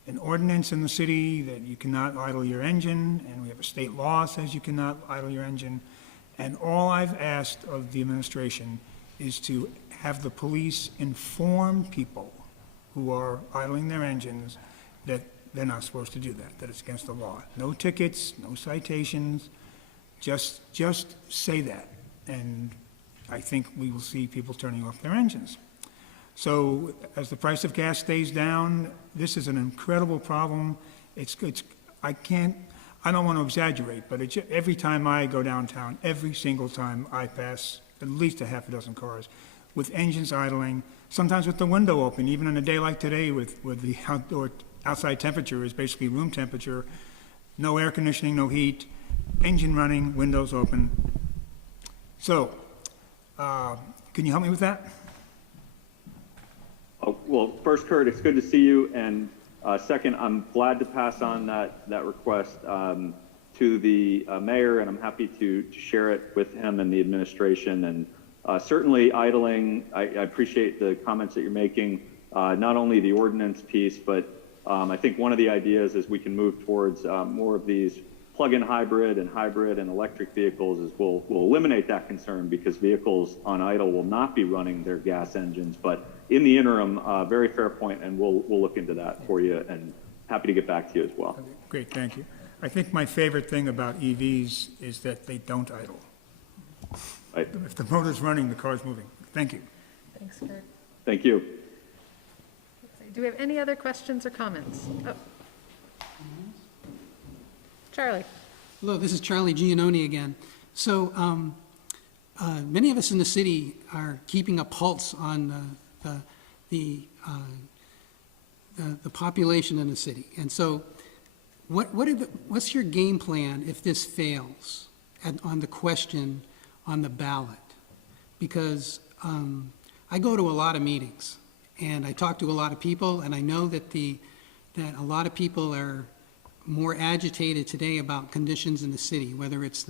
an ordinance in the city that you cannot idle your engine, and we have a state law that says you cannot idle your engine. And all I've asked of the administration is to have the police inform people who are idling their engines that they're not supposed to do that it's against the law. No tickets, no citations, just say that. And I think we will see people turning off their engines. So as the price of gas stays down, this is an incredible problem. I don't want to exaggerate, but every time I go downtown, every single time I pass at least a half a dozen cars with engines idling, sometimes with the window open, even on a day like today with the outside temperature is basically room temperature, no air conditioning, no heat, engine running, windows open. So, can you help me with that? Oh, well, first, Kurt, it's good to see you, and second, I'm glad to pass on that request to the mayor, and I'm happy to share it with him and the administration. And certainly idling, I appreciate the comments that you're making, not only the ordinance piece, but I think one of the ideas is we can move towards more of these plug-in hybrid and electric vehicles is we'll eliminate that concern because vehicles on idle will not be running their gas engines. But in the interim, very fair point, and we'll look into that for you and happy to get back to you as well. Okay, great, thank you. I think my favorite thing about EVs is that they don't idle. Right. If the motor's running, the car's moving. Thank you. Thanks, Kurt. Thank you. Do we have any other questions or comments? Oh. Charlie. Hello, this is Charlie Giannone again. So many of us in the city are keeping a pulse on the population in the city. And so what's your game plan if this fails on the question on the ballot? Because I go to a lot of meetings and I talk to a lot of people, and I know that that a lot of people are more agitated today about conditions in the city, whether it's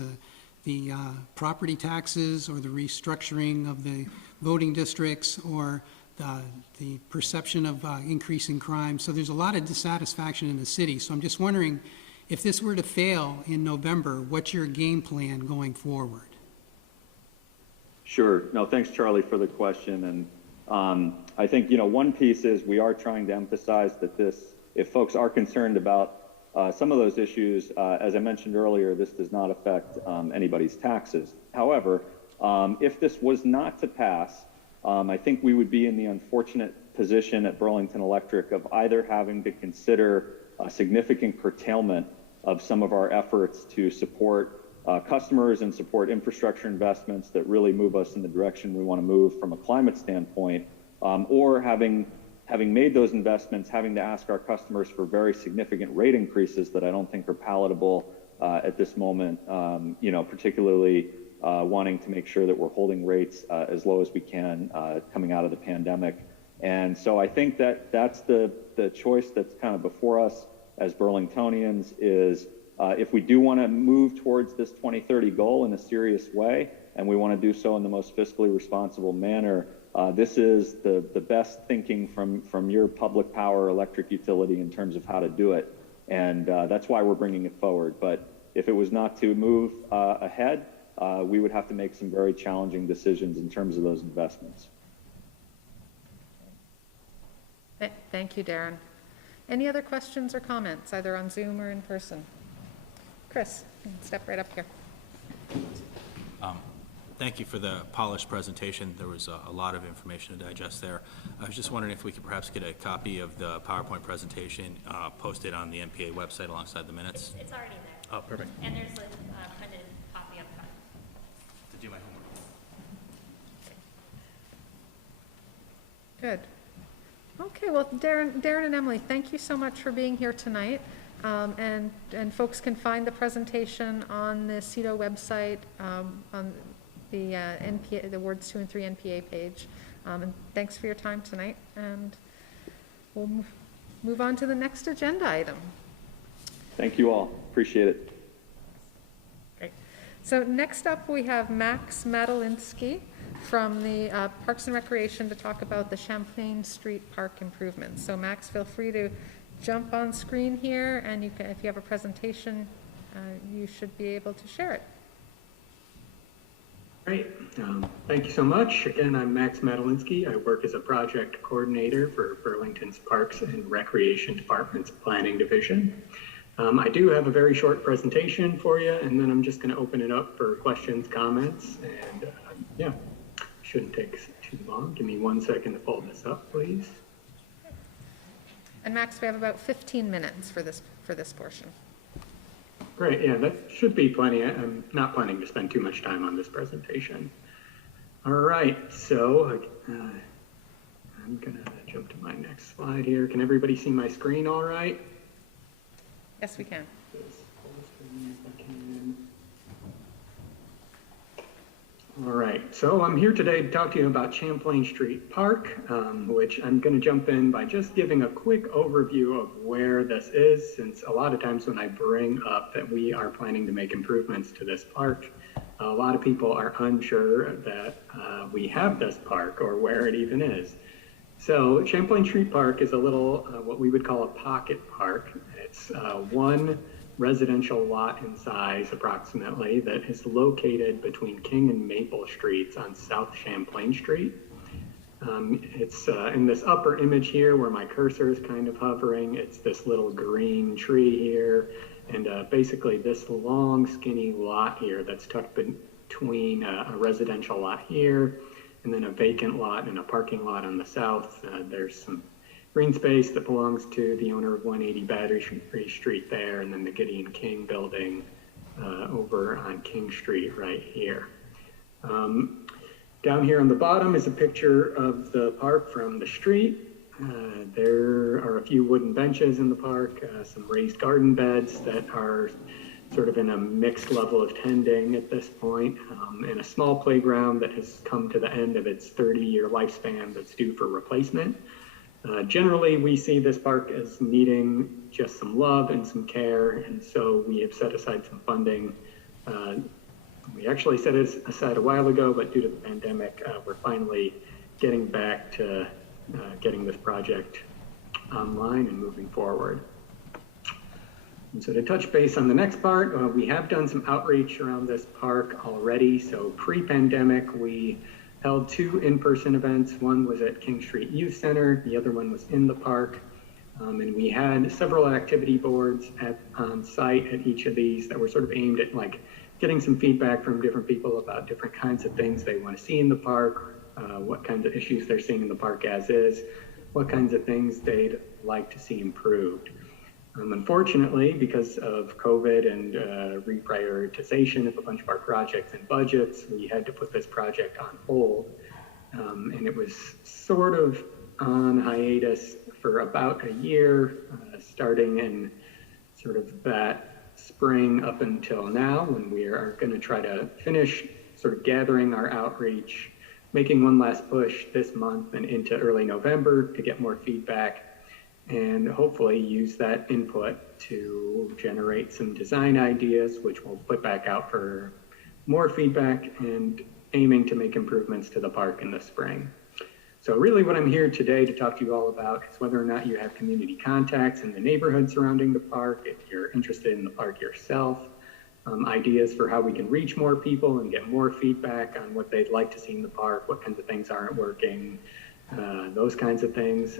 the property taxes or the restructuring of the voting districts or the perception of increasing crime. So there's a lot of dissatisfaction in the city. So I'm just wondering, if this were to fail in November, what's your game plan going forward? Sure. No, thanks, Charlie, for the question. And I think, one piece is we are trying to emphasize that if folks are concerned about some of those issues, as I mentioned earlier, this does not affect anybody's taxes. However, if this was not to pass, I think we would be in the unfortunate position at Burlington Electric of either having to consider a significant curtailment of some of our efforts to support customers and support infrastructure investments that really move us in the direction we want to move from a climate standpoint, or having made those investments, having to ask our customers for very significant rate increases that I don't think are palatable at this moment, particularly wanting to make sure that we're holding rates as low as we can coming out of the pandemic. And so I think that's the choice that's kind of before us as Burlingtonians is if we do want to move towards this 2030 goal in a serious way, and we want to do so in the most fiscally responsible manner, this is the best thinking from your public power electric utility in terms of how to do it. And that's why we're bringing it forward. But if it was not to move ahead, we would have to make some very challenging decisions in terms of those investments. Thank you, Darren. Any other questions or comments, either on Zoom or in person? Chris, step right up here. Thank you for the polished presentation. There was a lot of information to digest there. I was just wondering if we could perhaps get a copy of the PowerPoint presentation posted on the NPA website alongside the minutes. It's already there. Oh, perfect. And there's a printed copy up front. To do my homework. Good. Okay, well, Darren and Emily, thank you so much for being here tonight. And folks can find the presentation on the CEDO website, on the NPA, the Wards 2 and 3 NPA page. And thanks for your time tonight. And we'll move on to the next agenda item. Thank you all. Appreciate it. Great. So next up, we have Max Madalinsky from the Parks and Recreation to talk about the Champlain Street Park improvements. So Max, feel free to jump on screen here, and you can, if you have a presentation, you should be able to share it. Great. Thank you so much. Again, I'm Max Madalinsky. I work as a project coordinator for Burlington's Parks and Recreation Department's Planning Division. I do have a very short presentation for you, and then I'm just going to open it up for questions, comments, and yeah, shouldn't take too long. Give me 1 second to pull this up, please. And Max, we have about 15 minutes for this portion. Great, yeah, that should be plenty. I'm not planning to spend too much time on this presentation. All right, so I'm gonna jump to my next slide here. Can everybody see my screen all right? Yes, we can. All right, so I'm here today to talk to you about Champlain Street Park, which I'm going to jump in by just giving a quick overview of where this is, since a lot of times when I bring up that we are planning to make improvements to this park, a lot of people are unsure that we have this park or where it even is. So Champlain Street Park is a little, what we would call a pocket park. It's one residential lot in size approximately that is located between King and Maple Streets on South Champlain Street. It's in this upper image here where my cursor is kind of hovering. It's this little green tree here, and basically this long skinny lot here that's tucked between a residential lot here and then a vacant lot and a parking lot on the south. There's some green space that belongs to the owner of 180 Battery Street there, and then the Gideon King building over on King Street right here. Down here on the bottom is a picture of the park from the street. There are a few wooden benches in the park, some raised garden beds that are sort of in a mixed level of tending at this point, and a small playground that has come to the end of its 30-year lifespan that's due for replacement. Generally, we see this park as needing just some love and some care, and so we have set aside some funding. We actually set it aside a while ago, but due to the pandemic, we're finally getting back to getting this project online and moving forward. And so to touch base on the next part, we have done some outreach around this park already. So pre-pandemic, we held 2 in-person events. One was at King Street Youth Center, the other one was in the park. And we had several activity boards on site at each of these that were sort of aimed at like getting some feedback from different people about different kinds of things they want to see in the park, what kinds of issues they're seeing in the park as is, what kinds of things they'd like to see improved. Unfortunately, because of COVID and reprioritization of a bunch of our projects and budgets, we had to put this project on hold. And it was sort of on hiatus for about a year, starting in sort of that spring up until now, when we are going to try to finish sort of gathering our outreach, making one last push this month and into early November to get more feedback, and hopefully use that input to generate some design ideas, which we'll put back out for more feedback and aiming to make improvements to the park in the spring. So really what I'm here today to talk to you all about is whether or not you have community contacts in the neighborhood surrounding the park, if you're interested in the park yourself, ideas for how we can reach more people and get more feedback on what they'd like to see in the park, what kinds of things aren't working, those kinds of things.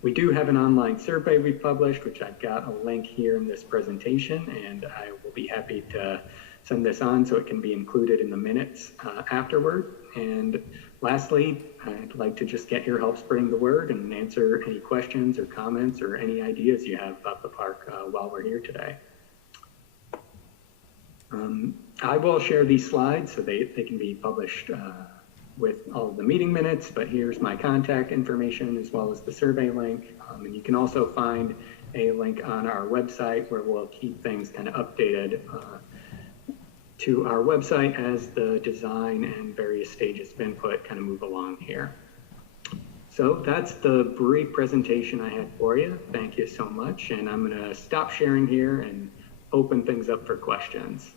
We do have an online survey we published, which I've got a link here in this presentation, and I will be happy to send this on so it can be included in the minutes afterward. And lastly, I'd like to just get your help spreading the word and answer any questions or comments or any ideas you have about the park while we're here today. I will share these slides so they can be published with all of the meeting minutes, but here's my contact information as well as the survey link. And you can also find a link on our website where we'll keep things kind of updated to our website as the design and various stages of input kind of move along here. So that's the brief presentation I had for you. Thank you so much. And I'm going to stop sharing here and open things up for questions.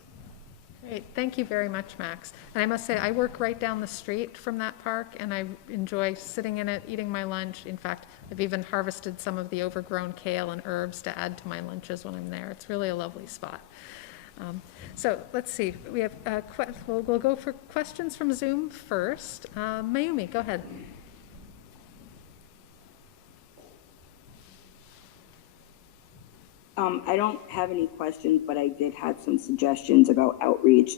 Great, thank you very much, Max. And I must say, I work right down the street from that park, and I enjoy sitting in it, eating my lunch. In fact, I've even harvested some of the overgrown kale and herbs to add to my lunches when I'm there. It's really a lovely spot. So let's see, we have, we'll go for questions from Zoom first. Mayumi, go ahead. I don't have any questions, but I did have some suggestions about outreach.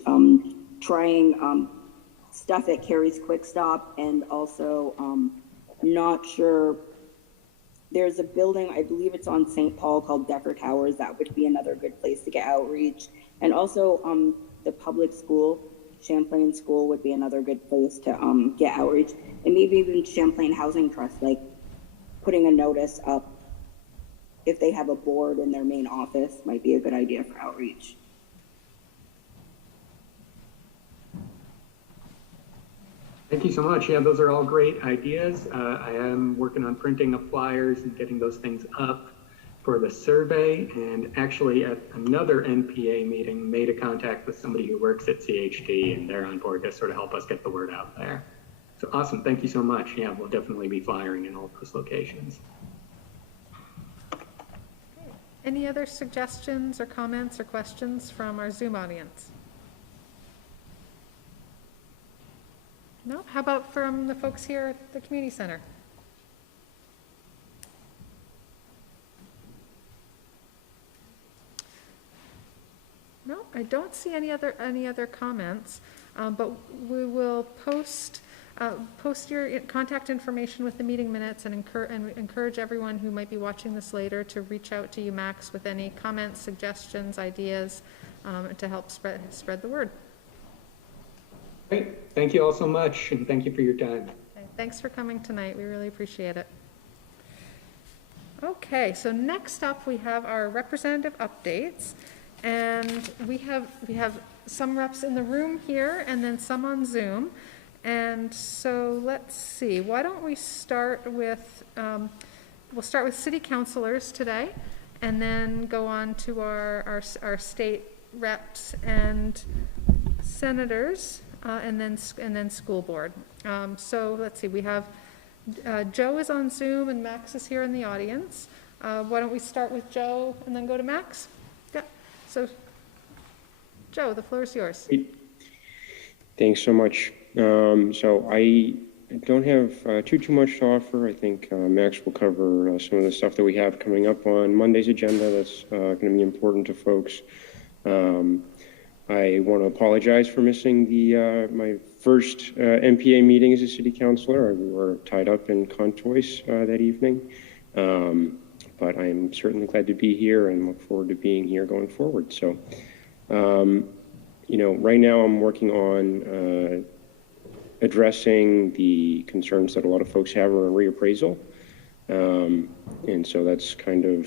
Trying stuff at Carrie's Quick Stop, and also not sure, there's a building, I believe it's on St. Paul, called Decker Towers. That would be another good place to get outreach. And also the public school, Champlain School, would be another good place to get outreach. And maybe even Champlain Housing Trust, like putting a notice up if they have a board in their main office might be a good idea for outreach. Thank you so much. Yeah, those are all great ideas. I am working on printing up flyers and getting those things up for the survey. And actually at another NPA meeting, made a contact with somebody who works at CHD, and they're on board to sort of help us get the word out there. So awesome. Thank you so much. Yeah, we'll definitely be flyering in all those locations. Any other suggestions or comments or questions from our Zoom audience? No? How about from the folks here at the community center? No, I don't see any other comments, but we will post your contact information with the meeting minutes and encourage everyone who might be watching this later to reach out to you, Max, with any comments, suggestions, ideas, to help spread the word. Great. Thank you all so much, and thank you for your time. Okay, thanks for coming tonight. We really appreciate it. Okay, so next up we have our representative updates, and we have some reps in the room here and then some on Zoom. And so let's see, why don't we start with, we'll start with city councilors today and then go on to our state reps and senators, and then school board. So let's see, we have Joe is on Zoom and Max is here in the audience. Why don't we start with Joe and then go to Max? Yeah, so Joe, the floor is yours. Thanks so much. So I don't have too much to offer. I think Max will cover some of the stuff that we have coming up on Monday's agenda that's going to be important to folks. I want to apologize for missing the my first NPA meeting as a city councilor. We were tied up in Contois that evening, but I'm certainly glad to be here and look forward to being here going forward. So, you know, right now I'm working on addressing the concerns that a lot of folks have around reappraisal. And so that's kind of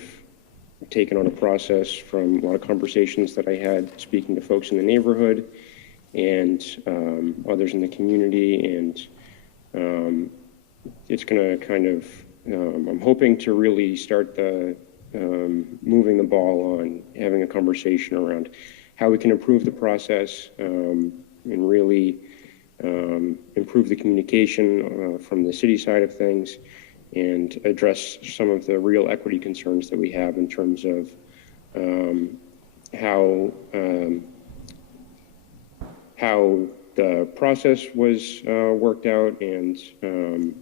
taken on a process from a lot of conversations that I had speaking to folks in the neighborhood and others in the community. And it's going to kind of, I'm hoping to really start the moving the ball on having a conversation around how we can improve the process and really improve the communication from the city side of things and address some of the real equity concerns that we have in terms of how the process was worked out, and you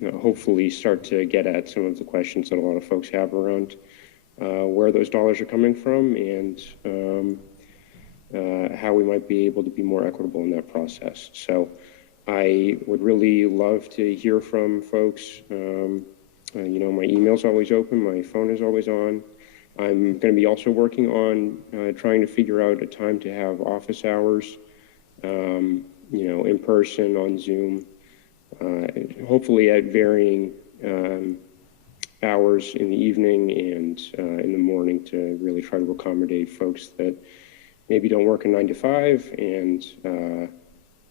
know, hopefully start to get at some of the questions that a lot of folks have around where those dollars are coming from and how we might be able to be more equitable in that process. So I would really love to hear from folks. You know, my email's always open, my phone is always on. I'm going to be also working on trying to figure out a time to have office hours, you know, in person, on Zoom, hopefully at varying hours in the evening and in the morning, to really try to accommodate folks that maybe don't work a 9 to 5 and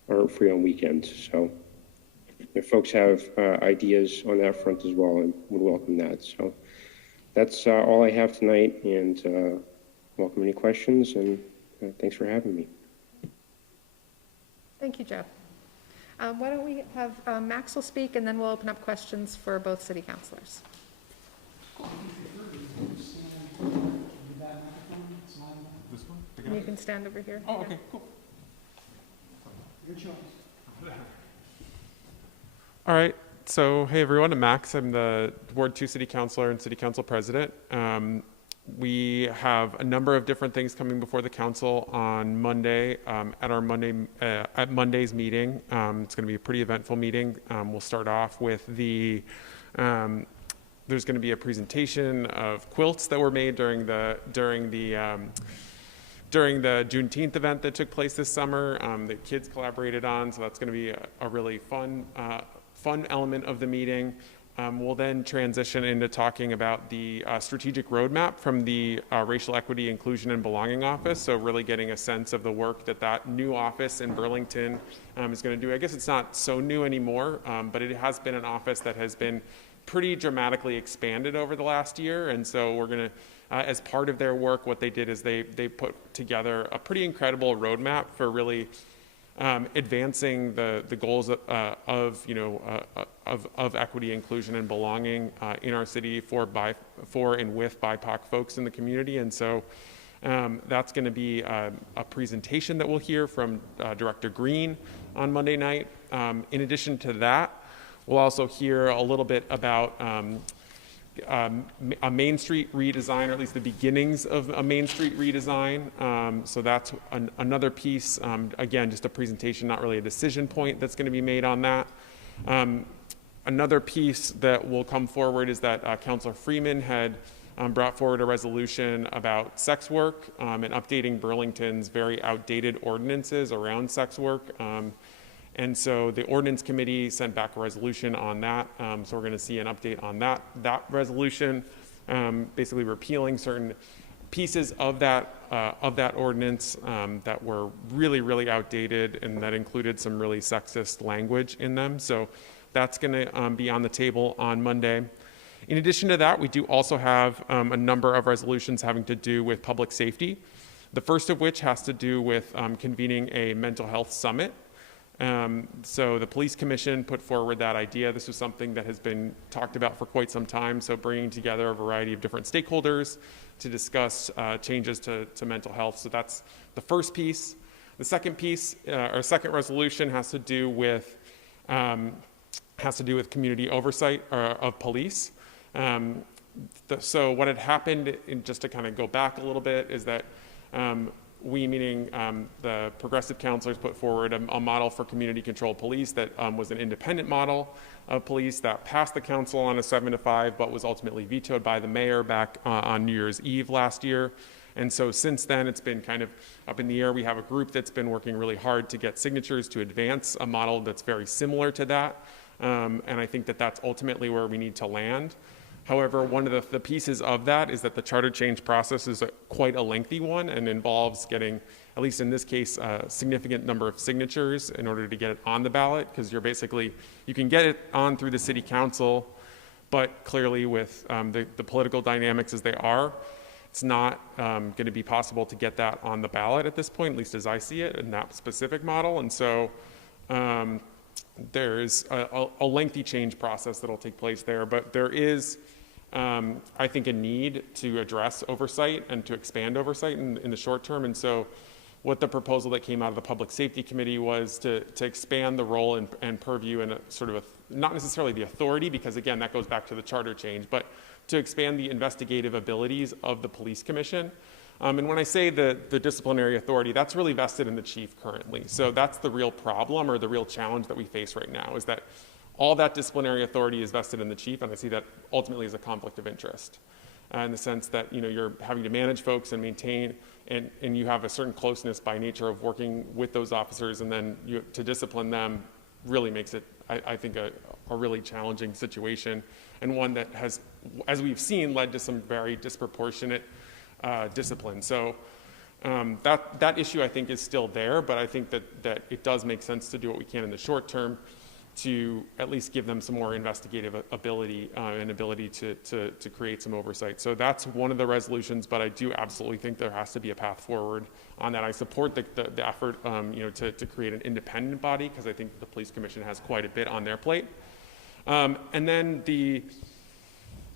aren't free on weekends. So if folks have ideas on that front as well, I would welcome that. So that's all I have tonight, and welcome any questions, and thanks for having me. Thank you, Joe. Why don't we have Max will speak, and then we'll open up questions for both city councilors. This one? And you can stand over here. Oh, okay, cool. Your choice. All right, so hey everyone, I'm Max. I'm the Ward 2 City Councilor and City Council President. We have a number of different things coming before the council on Monday at our Monday's meeting. It's going to be a pretty eventful meeting. We'll start off with the there's going to be a presentation of quilts that were made during the Juneteenth event that took place this summer. The kids collaborated on, so that's going to be a really fun element of the meeting. We'll then transition into talking about the strategic roadmap from the Racial Equity, Inclusion, and Belonging Office. So really getting a sense of the work that new office in Burlington is going to do. I guess it's not so new anymore, but it has been an office that has been pretty dramatically expanded over the last year. And so we're going to, as part of their work, what they did is they put together a pretty incredible roadmap for really advancing the goals of equity, inclusion, and belonging in our city for and with BIPOC folks in the community. And so that's going to be a presentation that we'll hear from Director Green on Monday night. In addition to that, we'll also hear a little bit about a Main Street redesign, or at least the beginnings of a Main Street redesign. So that's another piece. Again, just a presentation, not really a decision point that's going to be made on that. Another piece that will come forward is that Councilor Freeman had brought forward a resolution about sex work and updating Burlington's very outdated ordinances around sex work. And so the ordinance committee sent back a resolution on that. So we're going to see an update on that resolution, basically repealing certain pieces of that ordinance that were really, really outdated and that included some really sexist language in them. So that's going to be on the table on Monday. In addition to that, we do also have a number of resolutions having to do with public safety. The first of which has to do with convening a mental health summit. So the police commission put forward that idea. This was something that has been talked about for quite some time. So bringing together a variety of different stakeholders to discuss changes to mental health. So that's the first piece. The second piece, or second resolution, has to do with community oversight of police. So what had happened, just to kind of go back a little bit, is that we, meaning the progressive councilors, put forward a model for community-controlled police that was an independent model of police that passed the council on a 7-5, but was ultimately vetoed by the mayor back on New Year's Eve last year. And so since then, it's been kind of up in the air. We have a group that's been working really hard to get signatures to advance a model that's very similar to that. And I think that that's ultimately where we need to land. However, one of the pieces of that is that the charter change process is quite a lengthy one and involves getting, at least in this case, a significant number of signatures in order to get it on the ballot, because you can get it on through the city council, but clearly with the political dynamics as they are, it's not going to be possible to get that on the ballot at this point, at least as I see it, in that specific model. And so there's a lengthy change process that'll take place there, but there is, I think, a need to address oversight and to expand oversight in the short term. And so what the proposal that came out of the Public Safety Committee was to expand the role and purview and not necessarily the authority, because again, that goes back to the charter change, but to expand the investigative abilities of the police commission. And when I say the disciplinary authority, that's really vested in the chief currently. So that's the real problem, or the real challenge that we face right now, is that all that disciplinary authority is vested in the chief, and I see that ultimately as a conflict of interest, in the sense that you're having to manage folks and maintain, and you have a certain closeness by nature of working with those officers, and then to discipline them really makes it, I think, a really challenging situation, and one that has, as we've seen, led to some very disproportionate discipline. So that issue, I think, is still there, but I think that it does make sense to do what we can in the short term to at least give them some more investigative ability and ability to create some oversight. So that's one of the resolutions, but I do absolutely think there has to be a path forward on that. I support the effort to create an independent body, because I think the police commission has quite a bit on their plate. And then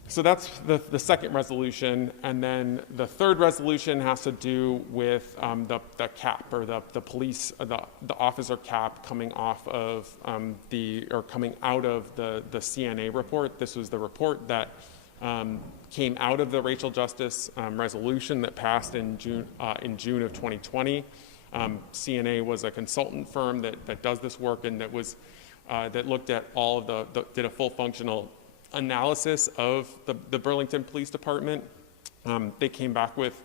so that's the second resolution, and then the third resolution has to do with the cap, or the police, the officer cap coming off of coming out of the CNA report. This was the report that came out of the racial justice resolution that passed in June of 2020. CNA was a consultant firm that does this work, and that looked at all of did a full functional analysis of the Burlington Police Department. They came back with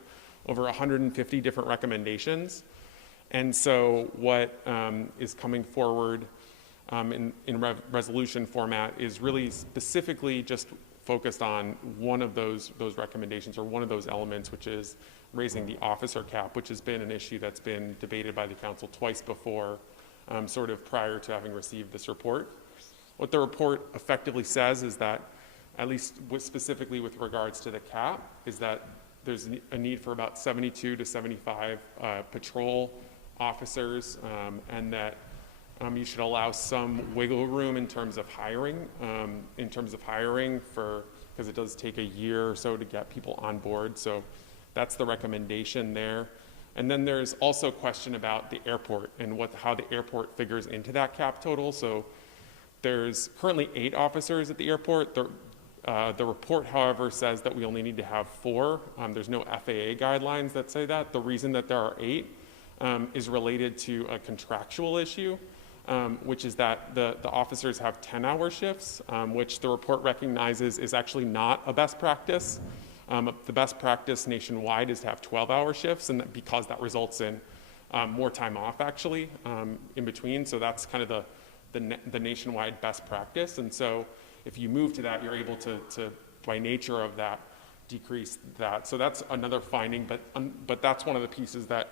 over 150 different recommendations. And so what is coming forward in resolution format is really specifically just focused on one of those recommendations, or one of those elements, which is raising the officer cap, which has been an issue that's been debated by the council twice before, sort of prior to having received this report. What the report effectively says is that, at least specifically with regards to the cap, is that there's a need for about 72 to 75 patrol officers, and that you should allow some wiggle room in terms of hiring, because it does take a year or so to get people on board. So that's the recommendation there. And then there's also a question about the airport and how the airport figures into that cap total. So there's currently 8 officers at the airport. The report, however, says that we only need to have 4. There's no FAA guidelines that say that. The reason that there are 8 is related to a contractual issue, which is that the officers have 10-hour shifts, which the report recognizes is actually not a best practice. The best practice nationwide is to have 12-hour shifts, and because that results in more time off actually in between. So that's kind of the nationwide best practice. And so if you move to that, you're able to by nature of that, decrease that. So that's another finding, but that's one of the pieces that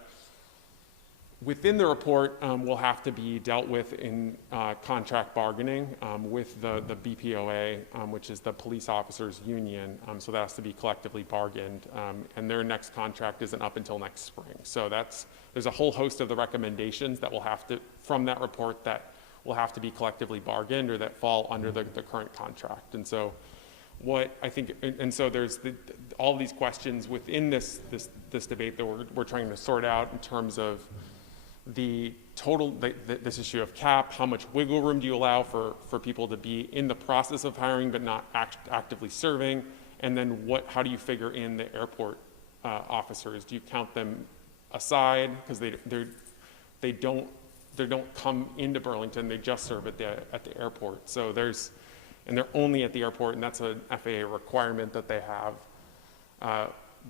within the report will have to be dealt with in contract bargaining with the BPOA, which is the police officers union. So that has to be collectively bargained, and their next contract isn't up until next spring. So there's a whole host of the recommendations that will have to, from that report, that will have to be collectively bargained or that fall under the current contract. And so what I think, and so there's all these questions within this debate that we're trying to sort out in terms of the total, this issue of cap, how much wiggle room do you allow for people to be in the process of hiring but not actively serving, and then how do you figure in the airport officers? Do you count them aside because they don't come into Burlington, they just serve at the airport. So and they're only at the airport, and that's an FAA requirement that they have.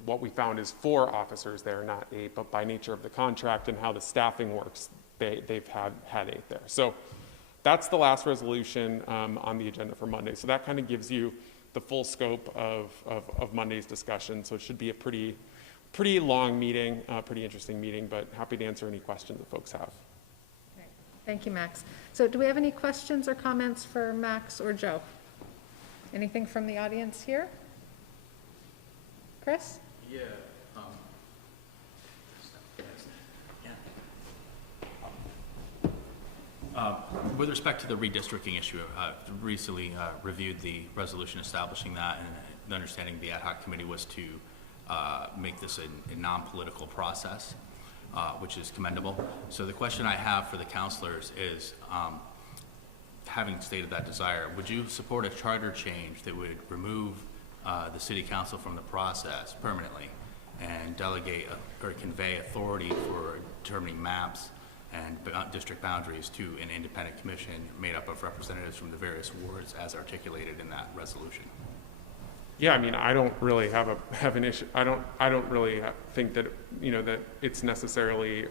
What we found is 4 officers there, not 8, but by nature of the contract and how the staffing works, they've had 8 there. So that's the last resolution on the agenda for Monday. So that kind of gives you the full scope of Monday's discussion. So it should be a pretty long meeting, pretty interesting meeting, but happy to answer any questions that folks have. Okay. Thank you, Max. So do we have any questions or comments for Max or Joe? Anything from the audience here? Chris? Yeah. With respect to the redistricting issue, recently reviewed the resolution establishing that, and the understanding the ad hoc committee was to make this a non-political process, which is commendable. So the question I have for the councilors is, having stated that desire, would you support a charter change that would remove the city council from the process permanently and delegate or convey authority for determining maps and district boundaries to an independent commission made up of representatives from the various wards as articulated in that resolution? Yeah, I mean, I don't really have an issue. I don't really think that that it's necessarily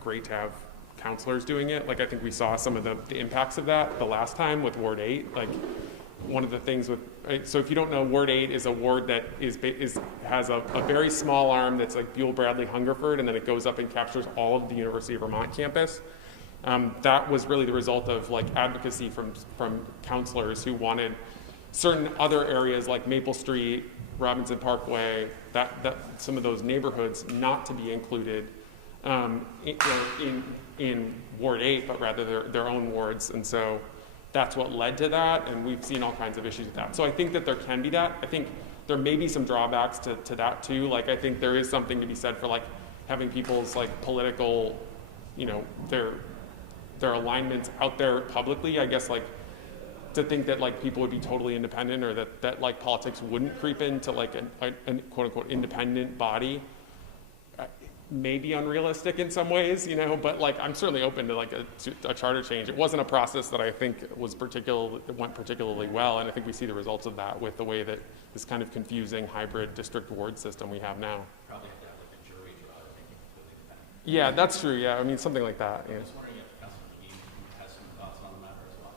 great to have councilors doing it. Like, I think we saw some of the impacts of that the last time with Ward 8. Like, one of the things so if you don't know, Ward 8 is a ward that has a very small arm that's like Buell Bradley Hungerford, and then it goes up and captures all of the University of Vermont campus. That was really the result of like advocacy from councilors who wanted certain other areas like Maple Street, Robinson Parkway, that some of those neighborhoods not to be included in Ward 8, but rather their own wards. And so that's what led to that, and we've seen all kinds of issues with that. So I think that there can be that. I think there may be some drawbacks to that too. Like, I think there is something to be said for like having people's like political, their alignments out there publicly. I guess like to think that like people would be totally independent, or that like politics wouldn't creep into like a quote unquote independent body, may be unrealistic in some ways, but like I'm certainly open to like a charter change. It wasn't a process that I think went particularly well, and I think we see the results of that with the way that this kind of confusing hybrid district ward system we have now. Probably have to have like a jury trial, I think, completely independent. Yeah, that's true. Yeah, I mean something like that. Yeah. I was wondering if Councilman McGee has some thoughts on the matter as well.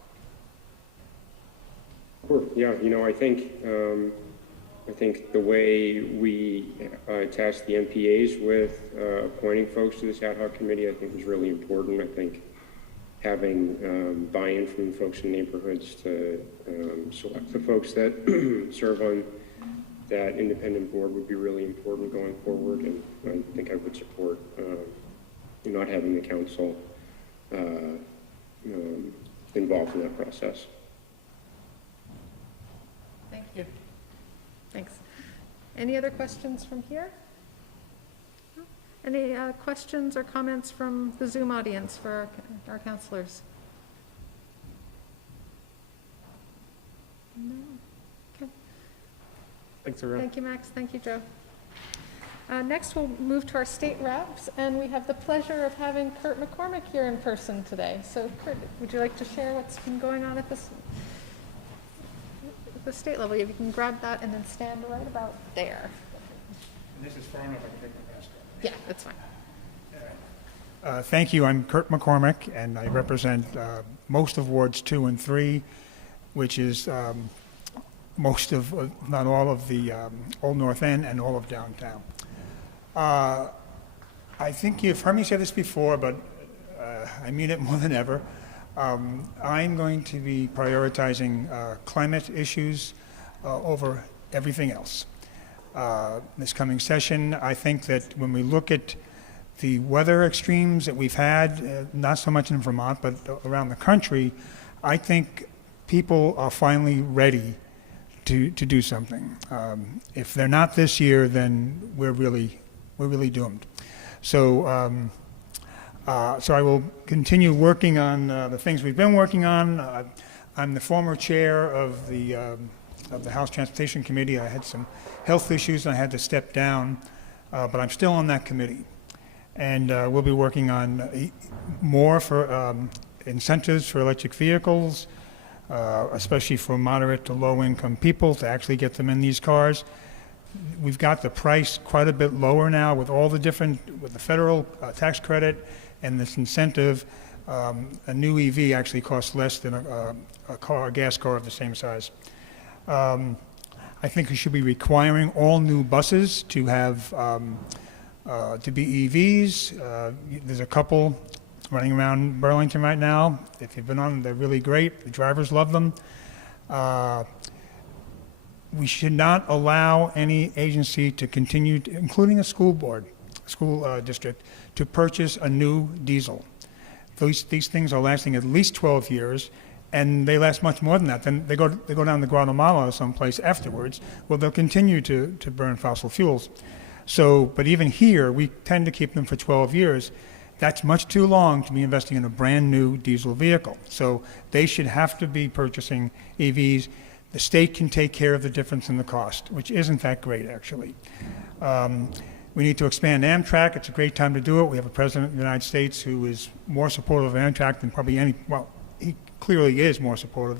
Sure. Yeah, I think the way we tasked the NPAs with appointing folks to this ad hoc committee, I think is really important. I think having buy-in from folks in neighborhoods to select the folks that serve on that independent board would be really important going forward, and I think I would support not having the council involved in that process. Thank you. Thanks. Any other questions from here? No? Any questions or comments from the Zoom audience for our councillors? No. Okay. Thanks, everyone. Thank you, Max. Thank you, Joe. Next, we'll move to our state reps, and we have the pleasure of having Kurt McCormick here in person today. So, Kurt, would you like to share what's been going on at the state level? If you can grab that and then stand right about there. And this is far enough I can take my mask off. Yeah, that's fine. Thank you. I'm Kurt McCormick, and I represent most of Wards 2 and 3, which is most of, not all of the Old North End and all of downtown. I think you've heard me say this before, but I mean it more than ever. I'm going to be prioritizing climate issues over everything else. This coming session, I think that when we look at the weather extremes that we've had, not so much in Vermont, but around the country, I think people are finally ready to do something. If they're not this year, then we're really doomed. So, so I will continue working on the things we've been working on. I'm the former chair of the House Transportation Committee. I had some health issues and I had to step down, but I'm still on that committee. And we'll be working on more for incentives for electric vehicles, especially for moderate to low income people to actually get them in these cars. We've got the price quite a bit lower now with all the different, with the federal tax credit and this incentive. A new EV actually costs less than a gas car of the same size. I think we should be requiring all new buses to have to be EVs. There's a couple running around Burlington right now. If you've been on them, they're really great. The drivers love them. We should not allow any agency to continue, including a school board, school district, to purchase a new diesel. These things are lasting at least 12 years, and they last much more than that. Then they go down to Guatemala or someplace afterwards. Well, they'll continue to burn fossil fuels. So, but even here, we tend to keep them for 12 years. That's much too long to be investing in a brand new diesel vehicle. So they should have to be purchasing EVs. The state can take care of the difference in the cost, which isn't that great, actually. We need to expand Amtrak. It's a great time to do it. We have a president of the United States who is more supportive of Amtrak than probably any, well, he clearly is more supportive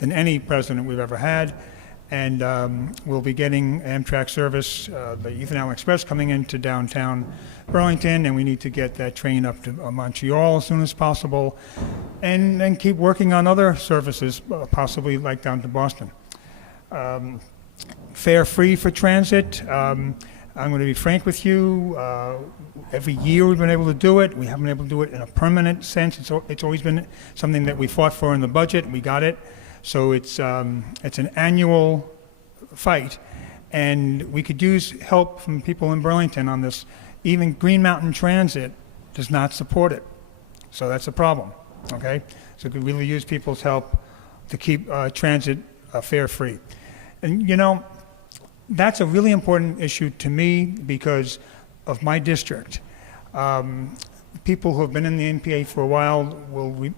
than any president we've ever had. And we'll be getting Amtrak service, the Ethan Allen Express coming into downtown Burlington, and we need to get that train up to Montreal as soon as possible, and then keep working on other services, possibly like down to Boston. Fare free for transit. I'm going to be frank with you. Every year we've been able to do it. We haven't been able to do it in a permanent sense. It's always been something that we fought for in the budget. We got it. So it's an annual fight, and we could use help from people in Burlington on this. Even Green Mountain Transit does not support it, so that's a problem, okay? So we could really use people's help to keep transit fare free. And you know, that's a really important issue to me because of my district. People who have been in the NPA for a while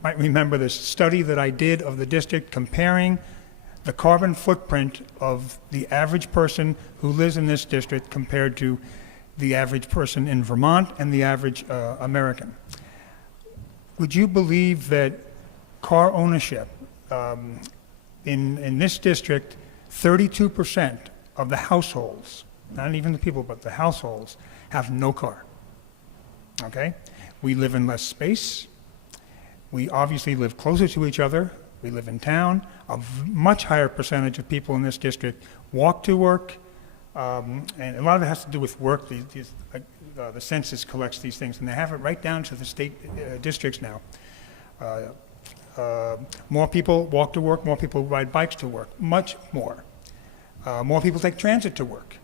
might remember this study that I did of the district comparing the carbon footprint of the average person who lives in this district compared to the average person in Vermont and the average American. Would you believe that car ownership in this district, 32% of the households, not even the people, but the households, have no car, okay? We live in less space. We obviously live closer to each other. We live in town. A much higher percentage of people in this district walk to work, and a lot of it has to do with work. The census collects these things, and they have it right down to the state districts now. More people walk to work, more people ride bikes to work, much more. More people take transit to work.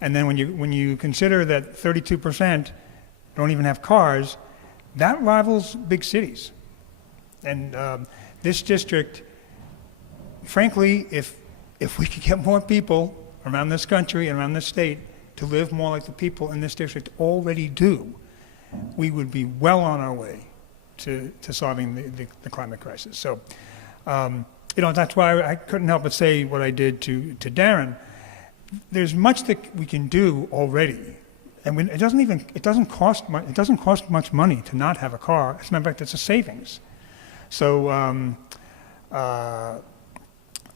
And then when you consider that 32% don't even have cars, that rivals big cities. And this district, frankly, if we could get more people around this country and around this state to live more like the people in this district already do, we would be well on our way to solving the climate crisis. So, that's why I couldn't help but say what I did to Darren. There's much that we can do already. And it doesn't cost much money to not have a car. As a matter of fact, it's a savings. So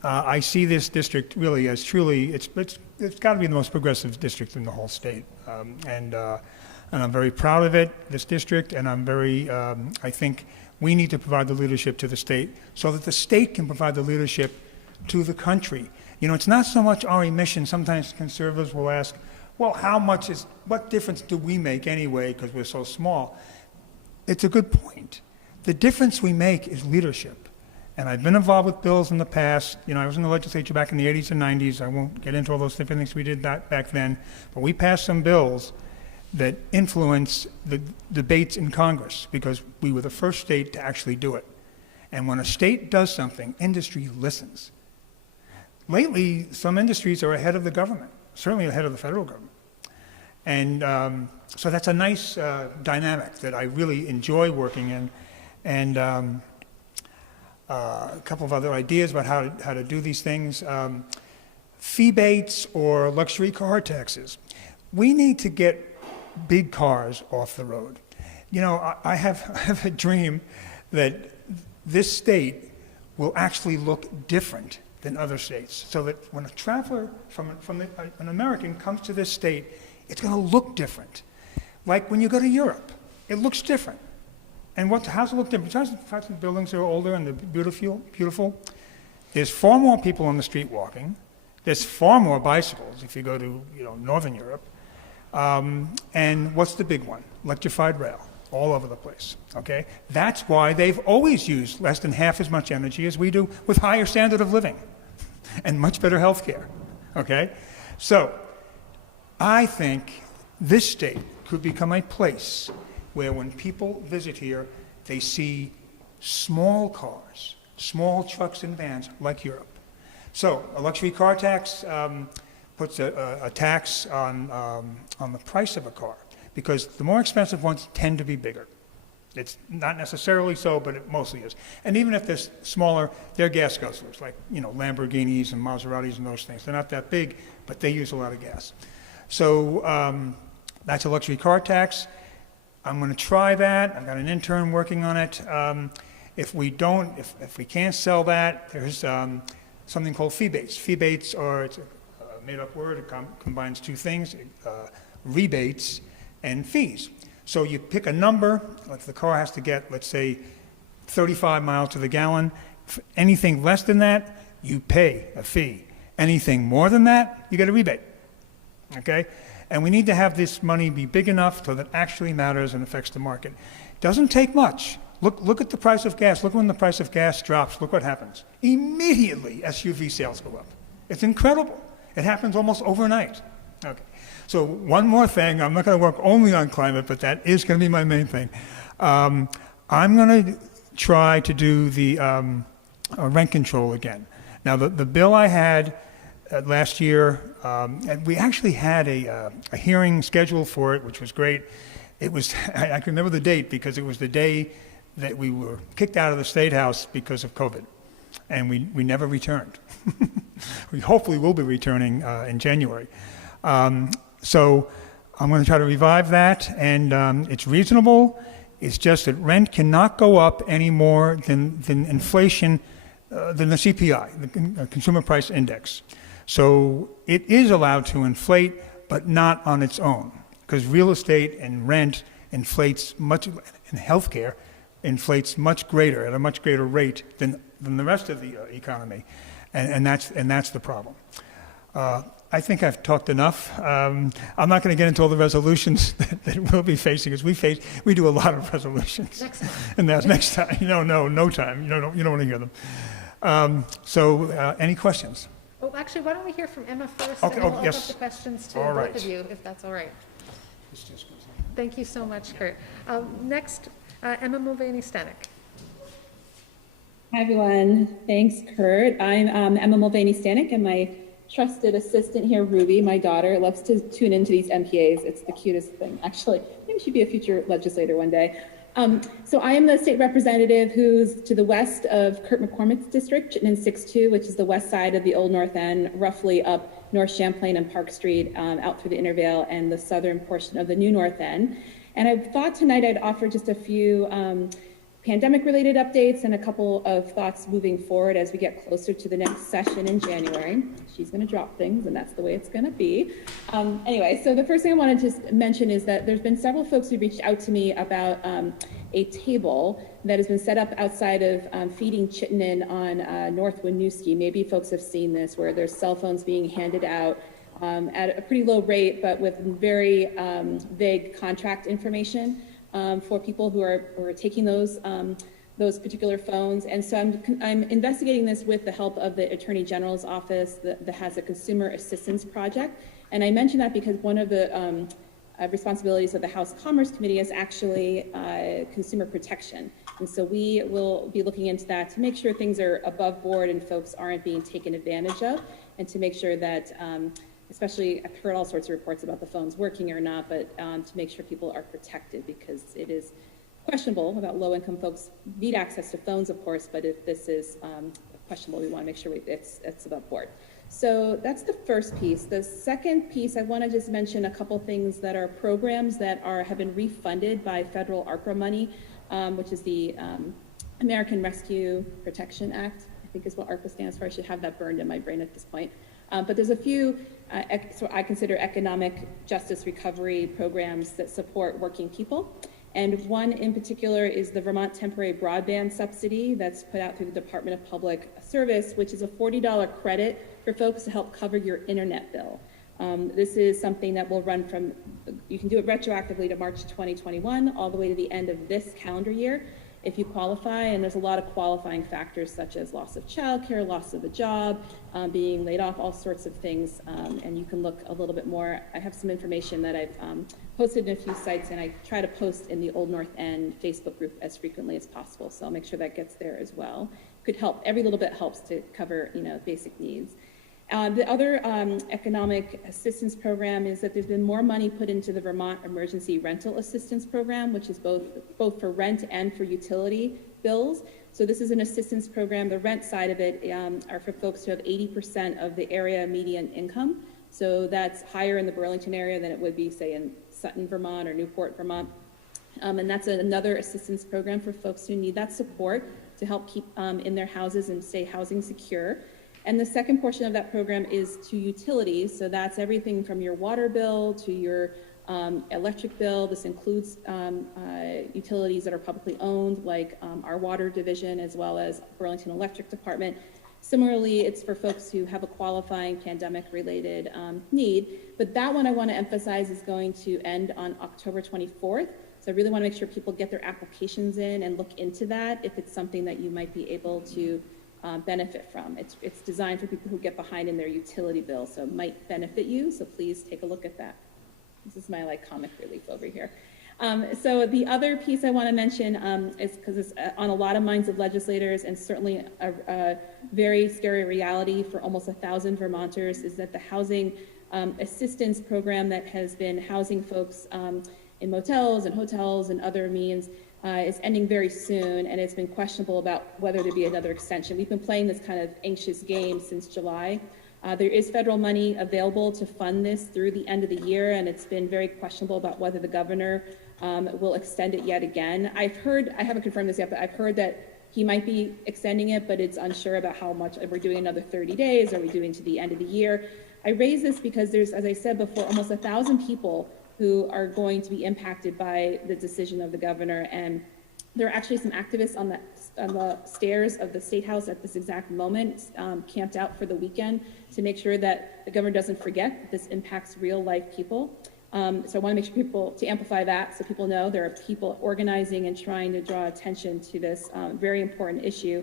I see this district really as truly, it's got to be the most progressive district in the whole state. And I'm very proud of it, this district, and I think we need to provide the leadership to the state so that the state can provide the leadership to the country. It's not so much our emissions. Sometimes conservatives will ask, well, what difference do we make anyway because we're so small? It's a good point. The difference we make is leadership. And I've been involved with bills in the past. I was in the legislature back in the 80s and 90s. I won't get into all those different things we did back then. But we passed some bills that influence the debates in Congress because we were the first state to actually do it. And when a state does something, industry listens. Lately, some industries are ahead of the government, certainly ahead of the federal government. And so that's a nice dynamic that I really enjoy working in. And a couple of other ideas about how to do these things. Fee-bates or luxury car taxes. We need to get big cars off the road. I have a dream that this state will actually look different than other states, so that when a traveler an American comes to this state, it's going to look different. Like when you go to Europe, it looks different. And how's it look different? Besides the fact that the buildings are older and they're beautiful, there's far more people on the street walking. There's far more bicycles if you go to Northern Europe. And what's the big one? Electrified rail, all over the place. Okay, that's why they've always used less than half as much energy as we do, with higher standard of living and much better health care. Okay, so I think this state could become a place where when people visit here, they see small cars, small trucks and vans like Europe. So a luxury car tax puts a tax on the price of a car, because the more expensive ones tend to be bigger. It's not necessarily so, but it mostly is. And even if they're smaller, they're gas guzzlers, like Lamborghinis and Maseratis and those things. They're not that big, but they use a lot of gas. So that's a luxury car tax. I'm going to try that. I've got an intern working on it. If we can't sell that, there's something called fee-bates. Fee-bates it's a made-up word. It combines two things, rebates and fees. So you pick a number, like the car has to get, let's say, 35 miles to the gallon. Anything less than that, you pay a fee. Anything more than that, you get a rebate. Okay? And we need to have this money be big enough so that it actually matters and affects the market. It doesn't take much. Look at the price of gas. Look when the price of gas drops. Look what happens. Immediately, SUV sales go up. It's incredible. It happens almost overnight. Okay. So one more thing. I'm not going to work only on climate, but that is going to be my main thing. I'm going to try to do the rent control again. Now, the bill I had last year, and we actually had a hearing scheduled for it, which was great. It was, I can remember the date because it was the day that we were kicked out of the State House because of COVID, and we never returned. We hopefully will be returning in January. So I'm going to try to revive that, and it's reasonable. It's just that rent cannot go up any more than inflation, than the CPI, the Consumer Price Index. So it is allowed to inflate, but not on its own, because real estate and rent inflates much, and healthcare inflates much greater, at a much greater rate than the rest of the economy, and that's the problem. I think I've talked enough. I'm not going to get into all the resolutions that we'll be facing, because we do a lot of resolutions. Next time. And that's next time. No time. You don't want to hear them. So any questions? Oh, actually, why don't we hear from Emma first, Okay. and we'll open Yes. up the questions to All both right. of you, if that's all right. This just goes in. Thank you so much, Kurt. Next, Emma Mulvaney-Stanek. Hi, everyone. Thanks, Kurt. I'm Emma Mulvaney-Stanek, and my trusted assistant here, Ruby, my daughter, loves to tune into these NPAs. It's the cutest thing, actually. Maybe she'd be a future legislator one day. So I am the state representative who's to the west of Kurt McCormick's district in 6-2, which is the west side of the Old North End, roughly up North Champlain and Park Street, out through the Intervale and the southern portion of the new North End. And I thought tonight I'd offer just a few pandemic-related updates and a couple of thoughts moving forward as we get closer to the next session in January. She's going to drop things, and that's the way it's going to be. Anyway, so the first thing I wanted to mention is that there's been several folks who reached out to me about a table that has been set up outside of Feeding Chittenden on North Winooski. Maybe folks have seen this, where there's cell phones being handed out at a pretty low rate, but with very vague contract information. For people who are taking those particular phones. And so I'm investigating this with the help of the Attorney General's office that has a consumer assistance project. And I mention that because one of the responsibilities of the House Commerce Committee is actually consumer protection. And so we will be looking into that to make sure things are above board and folks aren't being taken advantage of, and to make sure that especially, I've heard all sorts of reports about the phones working or not, but to make sure people are protected, because it is questionable about low-income folks need access to phones, of course, but if this is questionable, we want to make sure it's above board. So that's the first piece. The second piece, I want to just mention a couple things that are programs that have been refunded by federal ARPA money, which is the American Rescue Protection Act, I think is what ARPA stands for. I should have that burned in my brain at this point. But there's a few, so I consider economic justice recovery programs that support working people. And one in particular is the Vermont Temporary Broadband Subsidy that's put out through the Department of Public Service, which is a $40 credit for folks to help cover your internet bill. This is something that will run from, you can do it retroactively to March 2021, all the way to the end of this calendar year if you qualify, and there's a lot of qualifying factors such as loss of childcare, loss of a job, being laid off, all sorts of things, and you can look a little bit more. I have some information that I've posted in a few sites, and I try to post in the Old North End Facebook group as frequently as possible, so I'll make sure that gets there as well. Could help, every little bit helps to cover, basic needs. The other economic assistance program is that there's been more money put into the Vermont Emergency Rental Assistance Program, which is both for rent and for utility bills. So this is an assistance program. The rent side of it are for folks who have 80% of the area median income. So that's higher in the Burlington area than it would be, say, in Sutton, Vermont, or Newport, Vermont. And that's another assistance program for folks who need that support to help keep in their houses and stay housing secure. And the second portion of that program is to utilities. So that's everything from your water bill to your electric bill. This includes utilities that are publicly owned, like our water division, as well as Burlington Electric Department. Similarly, it's for folks who have a qualifying pandemic-related need. But that one I want to emphasize is going to end on October 24th. So I really want to make sure people get their applications in and look into that if it's something that you might be able to benefit from. It's designed for people who get behind in their utility bill, so it might benefit you, so please take a look at that. This is my comic relief over here. So the other piece I want to mention is, because it's on a lot of minds of legislators and certainly a very scary reality for almost 1,000 Vermonters, is that the housing assistance program that has been housing folks in motels and hotels and other means is ending very soon, and it's been questionable about whether there be another extension. We've been playing this kind of anxious game since July. There is federal money available to fund this through the end of the year, and it's been very questionable about whether the governor will extend it yet again. I've heard, I haven't confirmed this yet, but I've heard that he might be extending it, but it's unsure about how much. If we're doing another 30 days, are we doing to the end of the year? I raise this because there's, as I said before, almost 1,000 people who are going to be impacted by the decision of the governor. And there are actually some activists on the stairs of the State House at this exact moment, camped out for the weekend to make sure that the governor doesn't forget that this impacts real life people. So I want to make sure to amplify that so people know there are people organizing and trying to draw attention to this very important issue,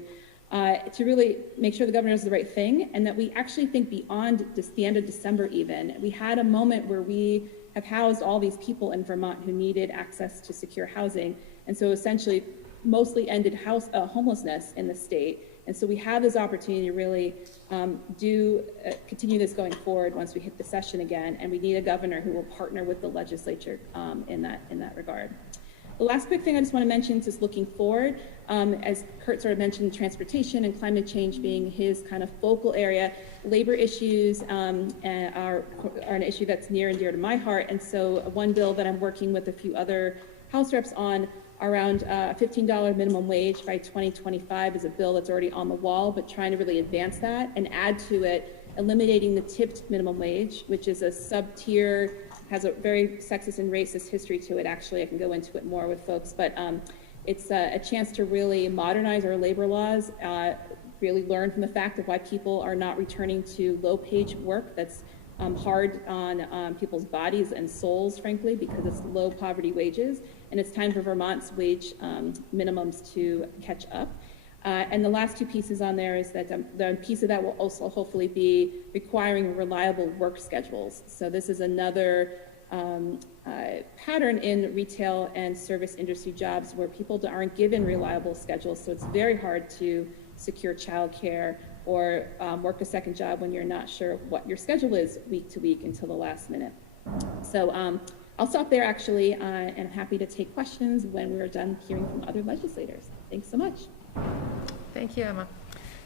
to really make sure the governor does the right thing, and that we actually think beyond the end of December even. We had a moment where we have housed all these people in Vermont who needed access to secure housing, and so essentially mostly ended homelessness in the state. And so we have this opportunity to really continue this going forward once we hit the session again, and we need a governor who will partner with the legislature in that regard. The last quick thing I just want to mention is just looking forward, as Kurt sort of mentioned, transportation and climate change being his kind of focal area. Labor issues are an issue that's near and dear to my heart, and so one bill that I'm working with a few other House reps on around a $15 minimum wage by 2025 is a bill that's already on the wall, but trying to really advance that and add to it eliminating the tipped minimum wage, which is a sub-tier, has a very sexist and racist history to it. Actually, I can go into it more with folks, but it's a chance to really modernize our labor laws, really learn from the fact of why people are not returning to low-paid work that's hard on people's bodies and souls, frankly, because it's low poverty wages. And it's time for Vermont's wage minimums to catch up. And the last two pieces on there is that the piece of that will also hopefully be requiring reliable work schedules. So this is another pattern in retail and service industry jobs where people aren't given reliable schedules. So it's very hard to secure childcare or work a second job when you're not sure what your schedule is week to week until the last minute. So I'll stop there actually, and I'm happy to take questions when we're done hearing from other legislators. Thanks so much. Thank you, Emma.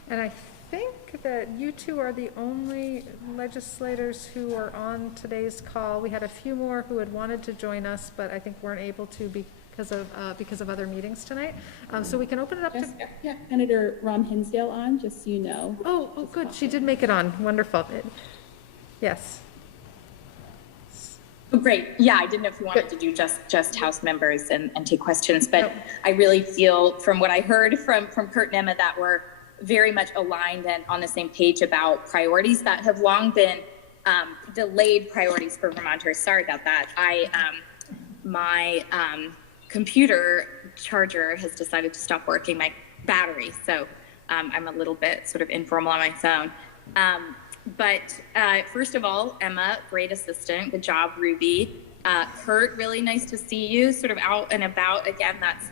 And I think that you two are the only legislators who are on today's call. We had a few more who had wanted to join us, but I think weren't able to because of other meetings tonight. So we can open it up to... Yeah, Senator Rom Hinsdale on, just so you know. Oh, good. She did make it on. Wonderful. Yes. Oh, great. Yeah, I didn't know if you wanted to do just House members and take questions, but I really feel from what I heard from Kurt and Emma that we're very much aligned and on the same page about priorities that have long been delayed priorities for Vermonters. Sorry about that. My computer charger has decided to stop working, my battery, so I'm a little bit sort of informal on my phone. But first of all, Emma, great assistant. Good job, Ruby. Kurt, really nice to see you sort of out and about. Again, that's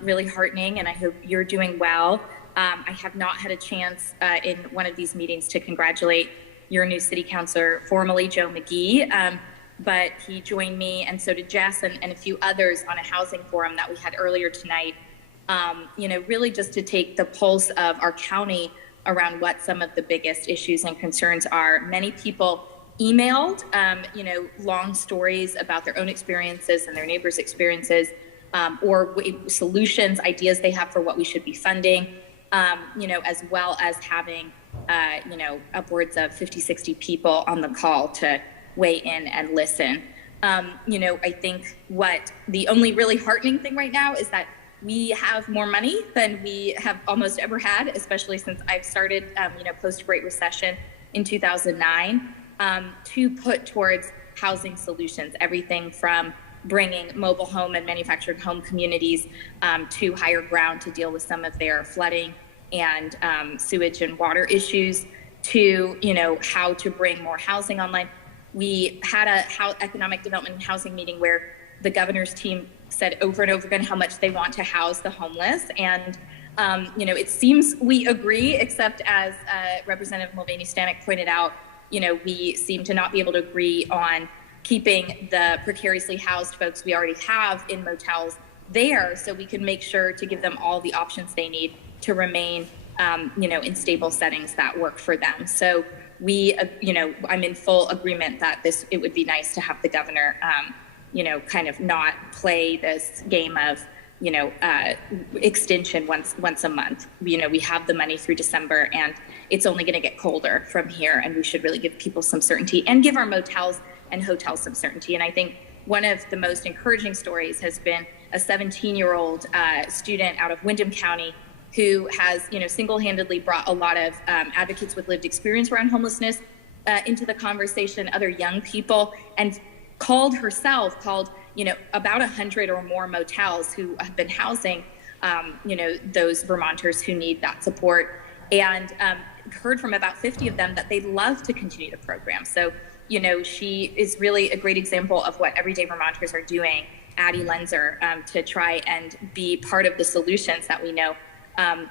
really heartening, and I hope you're doing well. I have not had a chance in one of these meetings to congratulate your new city councilor, formerly Joe McGee, but he joined me, and so did Jess and a few others on a housing forum that we had earlier tonight, really just to take the pulse of our county around what some of the biggest issues and concerns are. Many people emailed, long stories about their own experiences and their neighbors' experiences, or solutions, ideas they have for what we should be funding, as well as having, upwards of 50, 60 people on the call to weigh in and listen. I think what the only really heartening thing right now is that we have more money than we have almost ever had, especially since I've started, post-Great Recession in 2009, to put towards housing solutions, everything from bringing mobile home and manufactured home communities to higher ground to deal with some of their flooding and sewage and water issues to, how to bring more housing online. We had a economic development and housing meeting where the governor's team said over and over again how much they want to house the homeless. And, it seems we agree, except as Representative Mulvaney-Stanek pointed out, we seem to not be able to agree on keeping the precariously housed folks we already have in motels there so we can make sure to give them all the options they need to remain, in stable settings that work for them. So I'm in full agreement that it would be nice to have the governor kind of not play this game of, extension once a month. We have the money through December and it's only going to get colder from here, and we should really give people some certainty and give our motels and hotels some certainty. And I think one of the most encouraging stories has been a 17-year-old student out of Windham County who has, single-handedly brought a lot of advocates with lived experience around homelessness into the conversation, other young people, and called about 100 or more motels who have been housing, those Vermonters who need that support, and heard from about 50 of them that they'd love to continue the program. So she is really a great example of what everyday Vermonters are doing, Addie Lenzer, to try and be part of the solutions that we know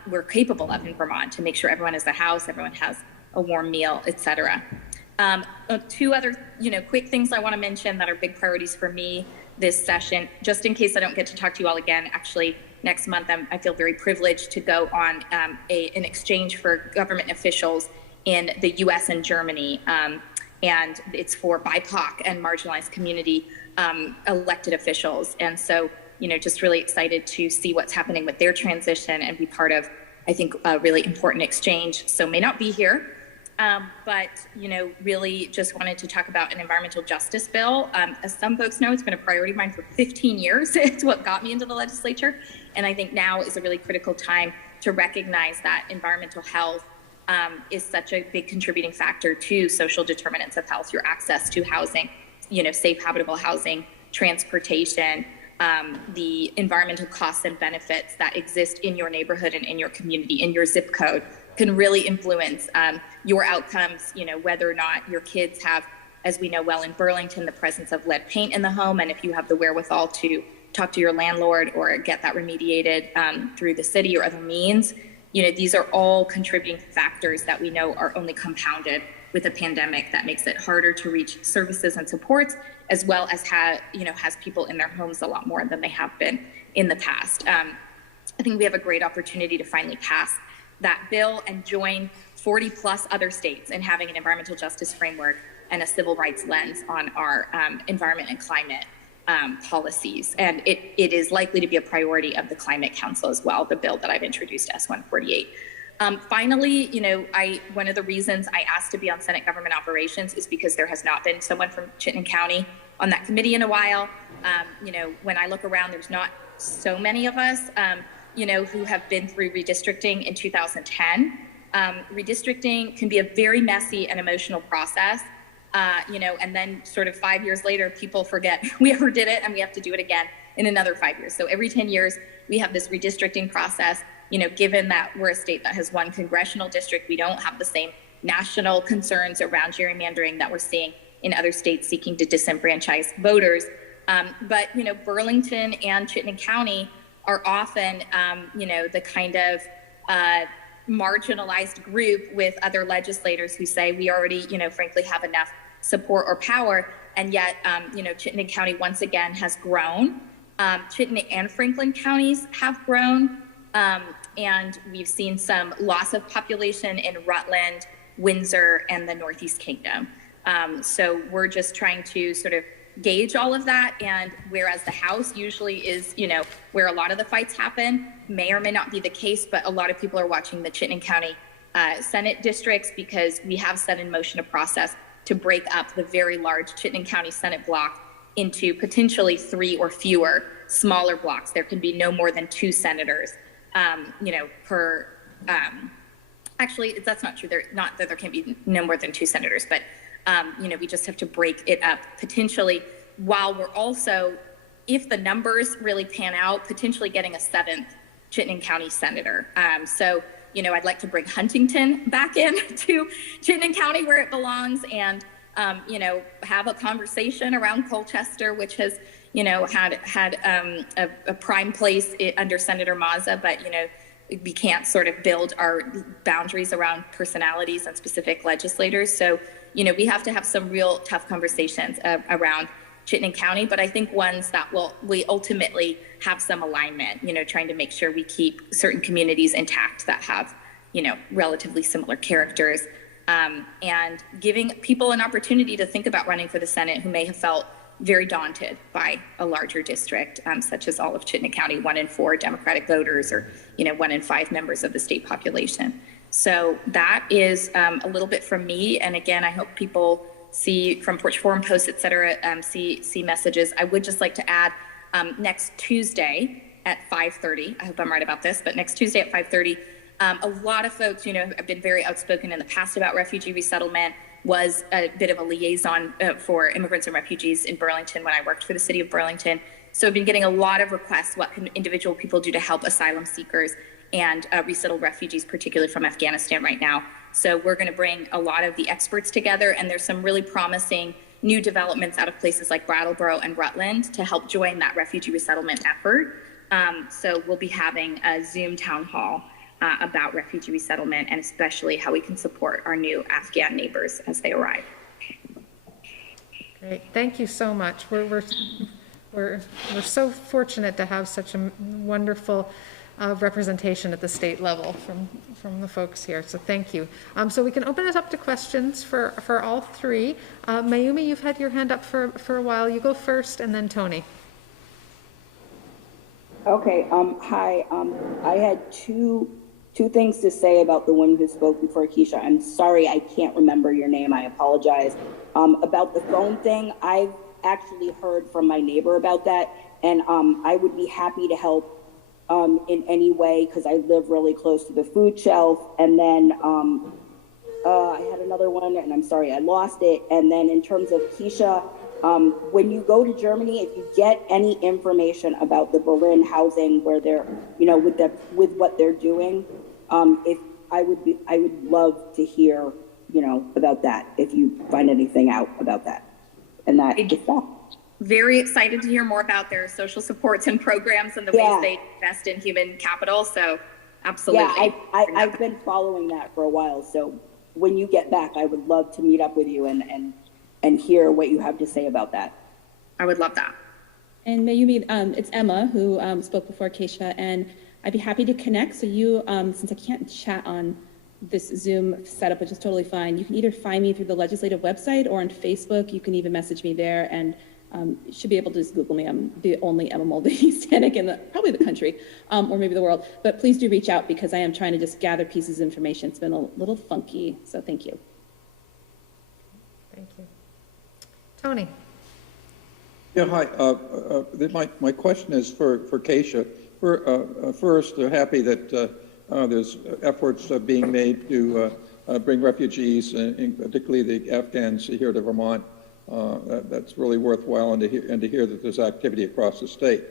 we're capable of in Vermont to make sure everyone has a house, everyone has a warm meal, etc. Two other, quick things I want to mention that are big priorities for me this session, just in case I don't get to talk to you all again. Actually, next month, I feel very privileged to go on an exchange for government officials in the U.S. and Germany, and it's for BIPOC and marginalized community elected officials. And so, just really excited to see what's happening with their transition and be part of, I think, a really important exchange. So may not be here, but, really just wanted to talk about an environmental justice bill. As some folks know, it's been a priority of mine for 15 years. It's what got me into the legislature. And I think now is a really critical time to recognize that environmental health is such a big contributing factor to social determinants of health, your access to housing, safe, habitable housing, transportation, the environmental costs and benefits that exist in your neighborhood and in your community, in your zip code, can really influence your outcomes, whether or not your kids have, as we know well in Burlington, the presence of lead paint in the home, and if you have the wherewithal to talk to your landlord or get that remediated through the city or other means. These are all contributing factors that we know are only compounded with a pandemic that makes it harder to reach services and supports, as well as has people in their homes a lot more than they have been in the past. I think we have a great opportunity to finally pass that bill and join 40 plus other states in having an environmental justice framework and a civil rights lens on our environment and climate policies. And it is likely to be a priority of the Climate Council as well, the bill that I've introduced, S148. Finally, one of the reasons I asked to be on Senate Government Operations is because there has not been someone from Chittenden County on that committee in a while. When I look around, there's not so many of us, who have been through redistricting in 2010. Redistricting can be a very messy and emotional process. And then sort of 5 years later, people forget we ever did it and we have to do it again in another 5 years. So every 10 years, we have this redistricting process. Given that we're a state that has one congressional district, we don't have the same national concerns around gerrymandering that we're seeing in other states seeking to disenfranchise voters. But Burlington and Chittenden County are often, the kind of marginalized group with other legislators who say we already, frankly, have enough support or power. And yet, Chittenden County once again has grown. Chittenden and Franklin counties have grown. And we've seen some loss of population in Rutland, Windsor, and the Northeast Kingdom. So we're just trying to sort of gauge all of that. And whereas the House usually is, where a lot of the fights happen, may or may not be the case, but a lot of people are watching the Chittenden County Senate districts because we have set in motion a process to break up the very large Chittenden County Senate block into potentially 3 or fewer smaller blocks. There can be no more than 2 senators, per, actually, that's not true. Not that there can be no more than 2 senators, but we just have to break it up potentially, while we're also, if the numbers really pan out, potentially getting a 7th Chittenden County senator. So, I'd like to bring Huntington back in to Chittenden County where it belongs and, have a conversation around Colchester, which has, had a prime place under Senator Mazza, but, we can't sort of build our boundaries around personalities and specific legislators. So, we have to have some real tough conversations around Chittenden County, but I think ones that we ultimately have some alignment, trying to make sure we keep certain communities intact that have, relatively similar characters, and giving people an opportunity to think about running for the Senate who may have felt very daunted by a larger district, such as all of Chittenden County, 1 in 4 Democratic voters, or 1 in 5 members of the state population. So that is a little bit from me. And again, I hope people see from Porch Forum posts, et cetera, see messages. I would just like to add next Tuesday at 5:30, I hope I'm right about this, but next Tuesday at 5:30, a lot of folks, have been very outspoken in the past about refugee resettlement, was a bit of a liaison for immigrants and refugees in Burlington when I worked for the city of Burlington. So I've been getting a lot of requests, what can individual people do to help asylum seekers and resettle refugees, particularly from Afghanistan right now. So we're going to bring a lot of the experts together, and there's some really promising new developments out of places like Brattleboro and Rutland to help join that refugee resettlement effort. So we'll be having a Zoom town hall about refugee resettlement, and especially how we can support our new Afghan neighbors as they arrive. Great, thank you so much. We're so fortunate to have such a wonderful representation at the state level from the folks here, so thank you. So we can open it up to questions for all three. Mayumi, you've had your hand up for a while. You go first, and then Tony. Okay, hi. I had two things to say about the woman who spoke before Keisha. I'm sorry, I can't remember your name. I apologize. About the phone thing, I've actually heard from my neighbor about that, and I would be happy to help in any way, because I live really close to the food shelf. And then I had another one, and I'm sorry I lost it. And then in terms of Keisha, when you go to Germany, if you get any information about the Berlin housing, where they're, with what they're doing, I would love to hear, about that, if you find anything out about that. And that is that. Very excited to hear more about their social supports and programs and the ways they invest in human capital. So absolutely. Yeah, I've been following that for a while. So when you get back, I would love to meet up with you and hear what you have to say about that. I would love that. And Mayumi, it's Emma who spoke before Keisha, and I'd be happy to connect. So you, since I can't chat on this Zoom setup, which is totally fine, you can either find me through the legislative website or on Facebook. You can even message me there, and you should be able to just Google me. I'm the only Emma Mulvaney-Stanek in probably the country, or maybe the world. But please do reach out, because I am trying to just gather pieces of information. It's been a little funky, so thank you. Thank you. Tony. Yeah, hi. My question is for Keisha. First, they're happy that there's efforts being made to bring refugees, and particularly the Afghans, here to Vermont. That's really worthwhile, and to hear that there's activity across the state.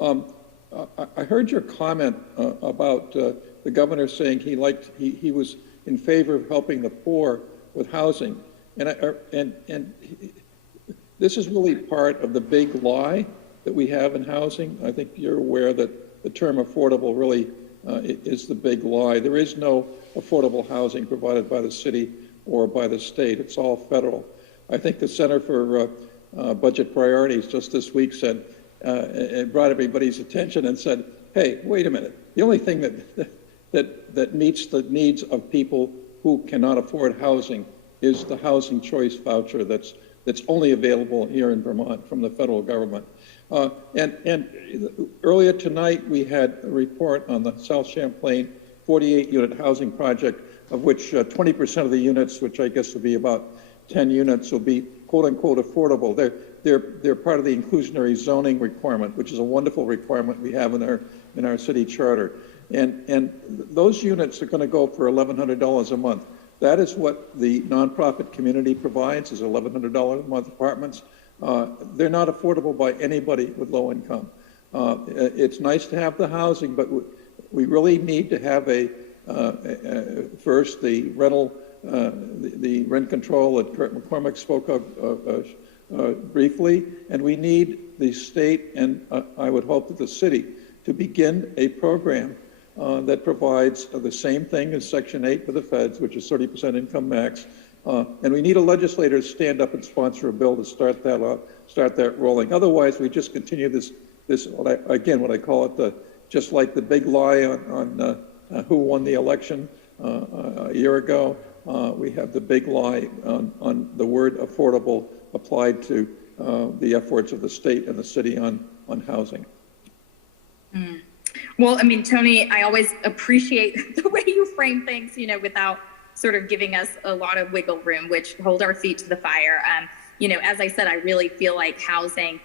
I heard your comment about the governor saying he was in favor of helping the poor with housing, and this is really part of the big lie that we have in housing. I think you're aware that the term affordable really is the big lie. There is no affordable housing provided by the city or by the state. It's all federal. I think the Center for Budget Priorities just this week said, it brought everybody's attention and said, hey, wait a minute. The only thing that meets the needs of people who cannot afford housing is the housing choice voucher that's only available here in Vermont from the federal government. And earlier tonight, we had a report on the South Champlain 48-unit housing project, of which 20% of the units, which I guess would be about 10 units, will be quote-unquote affordable. They're part of the inclusionary zoning requirement, which is a wonderful requirement we have in our city charter. And those units are going to go for $1,100 a month. That is what the nonprofit community provides, is $1,100 a month apartments. They're not affordable by anybody with low income. It's nice to have the housing, but we really need to have first the rental, the rent control that Kurt McCormick spoke of briefly, and we need the state, and I would hope that the city, to begin a program that provides the same thing as Section 8 for the feds, which is 30% income max. And we need a legislator to stand up and sponsor a bill to start that rolling. Otherwise, we just continue this what I call it, just like the big lie on who won the election a year ago. We have the big lie on the word affordable applied to the efforts of the state and the city on housing. Mm. Well, I mean, Tony, I always appreciate the way you frame things, without sort of giving us a lot of wiggle room, which hold our feet to the fire. As I said, I really feel like housing,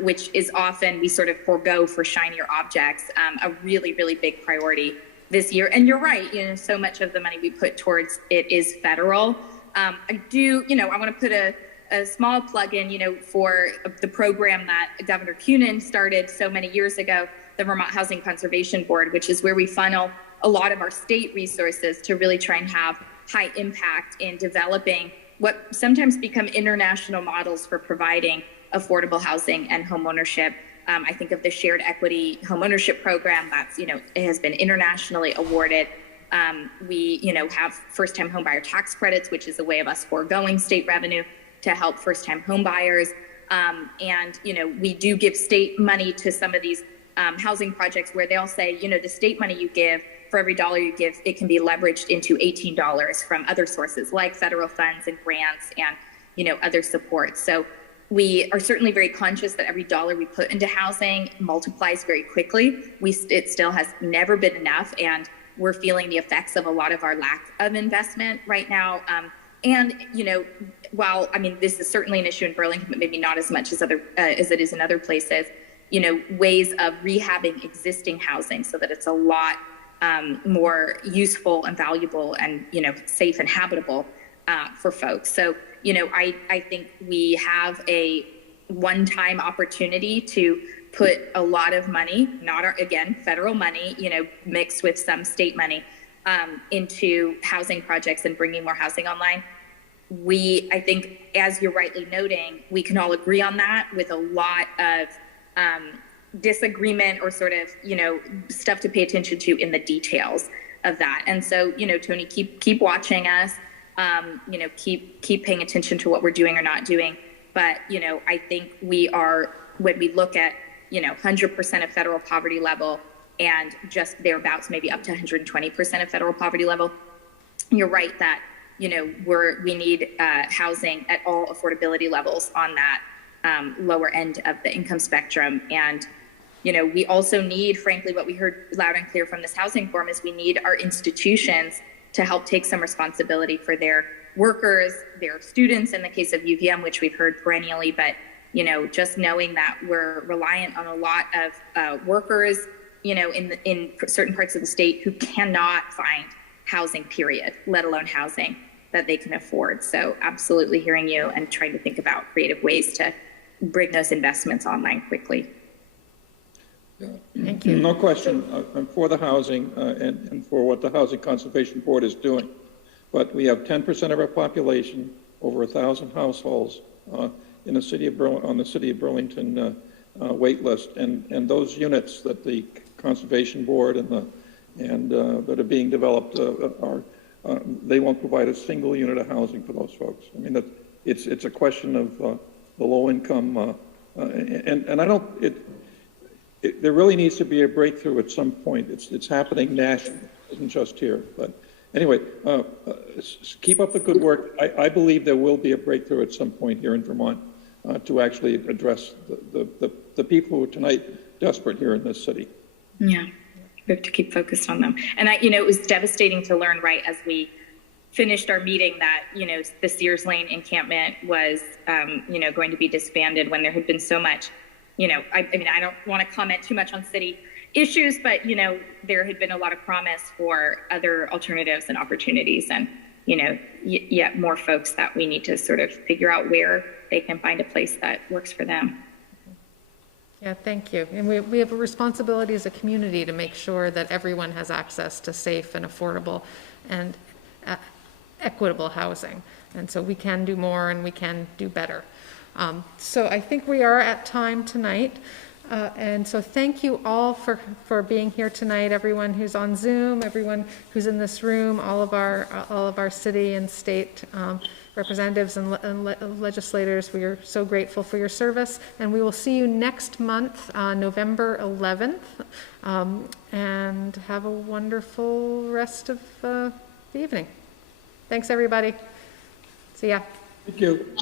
which is often we sort of forego for shinier objects, a really, really big priority this year. And you're right, so much of the money we put towards it is federal. I want to put a small plug in, for the program that Governor Kunin started so many years ago, the Vermont Housing Conservation Board, which is where we funnel a lot of our state resources to really try and have high impact in developing what sometimes become international models for providing affordable housing and homeownership. I think of the shared equity homeownership program that's, it has been internationally awarded. We, have first-time homebuyer tax credits, which is a way of us foregoing state revenue to help first-time homebuyers. And, we do give state money to some of these housing projects where they'll say, the state money you give, for every dollar you give, it can be leveraged into $18 from other sources like federal funds and grants and, other support. So we are certainly very conscious that every dollar we put into housing multiplies very quickly. It still has never been enough, and we're feeling the effects of a lot of our lack of investment right now. And, while, this is certainly an issue in Burlington, but maybe not as much as it is in other places, ways of rehabbing existing housing so that it's a lot more useful and valuable and, safe and habitable for folks. So, I think we have a one-time opportunity to put a lot of money, again, federal money, mixed with some state money into housing projects and bringing more housing online. I think, as you're rightly noting, we can all agree on that with a lot of disagreement or sort of, stuff to pay attention to in the details of that. And so, Tony, keep watching us, keep paying attention to what we're doing or not doing. But, I think we are, when we look at, 100% of federal poverty level and just thereabouts, maybe up to 120% of federal poverty level, you're right that, we need housing at all affordability levels on that lower end of the income spectrum. And, we also need, frankly, what we heard loud and clear from this housing forum is we need our institutions to help take some responsibility for their workers, their students in the case of UVM, which we've heard perennially, but, just knowing that we're reliant on a lot of workers, in certain parts of the state who cannot find housing, period, let alone housing that they can afford. So absolutely hearing you and trying to think about creative ways to bring those investments online quickly. Thank you. No question. I'm for the housing and for what the Housing Conservation Board is doing. But we have 10% of our population, over 1,000 households in the city of Burlington wait list, and those units that the Conservation Board and that are being developed they won't provide a single unit of housing for those folks. It's a question of the low income, and I don't. There really needs to be a breakthrough at some point. It's happening nationally, it isn't just here. But anyway, keep up the good work. I believe there will be a breakthrough at some point here in Vermont to actually address the people who are tonight desperate here in this city. Yeah, we have to keep focused on them. And it was devastating to learn right as we finished our meeting that, the Sears Lane encampment was, going to be disbanded when there had been so much, I don't want to comment too much on city issues, but, there had been a lot of promise for other alternatives and opportunities and, yet more folks that we need to sort of figure out where they can find a place that works for them. Yeah, thank you. And we have a responsibility as a community to make sure that everyone has access to safe and affordable and equitable housing. And so we can do more and we can do better. So I think we are at time tonight. And so thank you all for being here tonight, everyone who's on Zoom, everyone who's in this room, all of our city and state representatives and legislators. We are so grateful for your service, and we will see you next month, November 11th, and have a wonderful rest of the evening. Thanks, everybody. See ya. Thank you.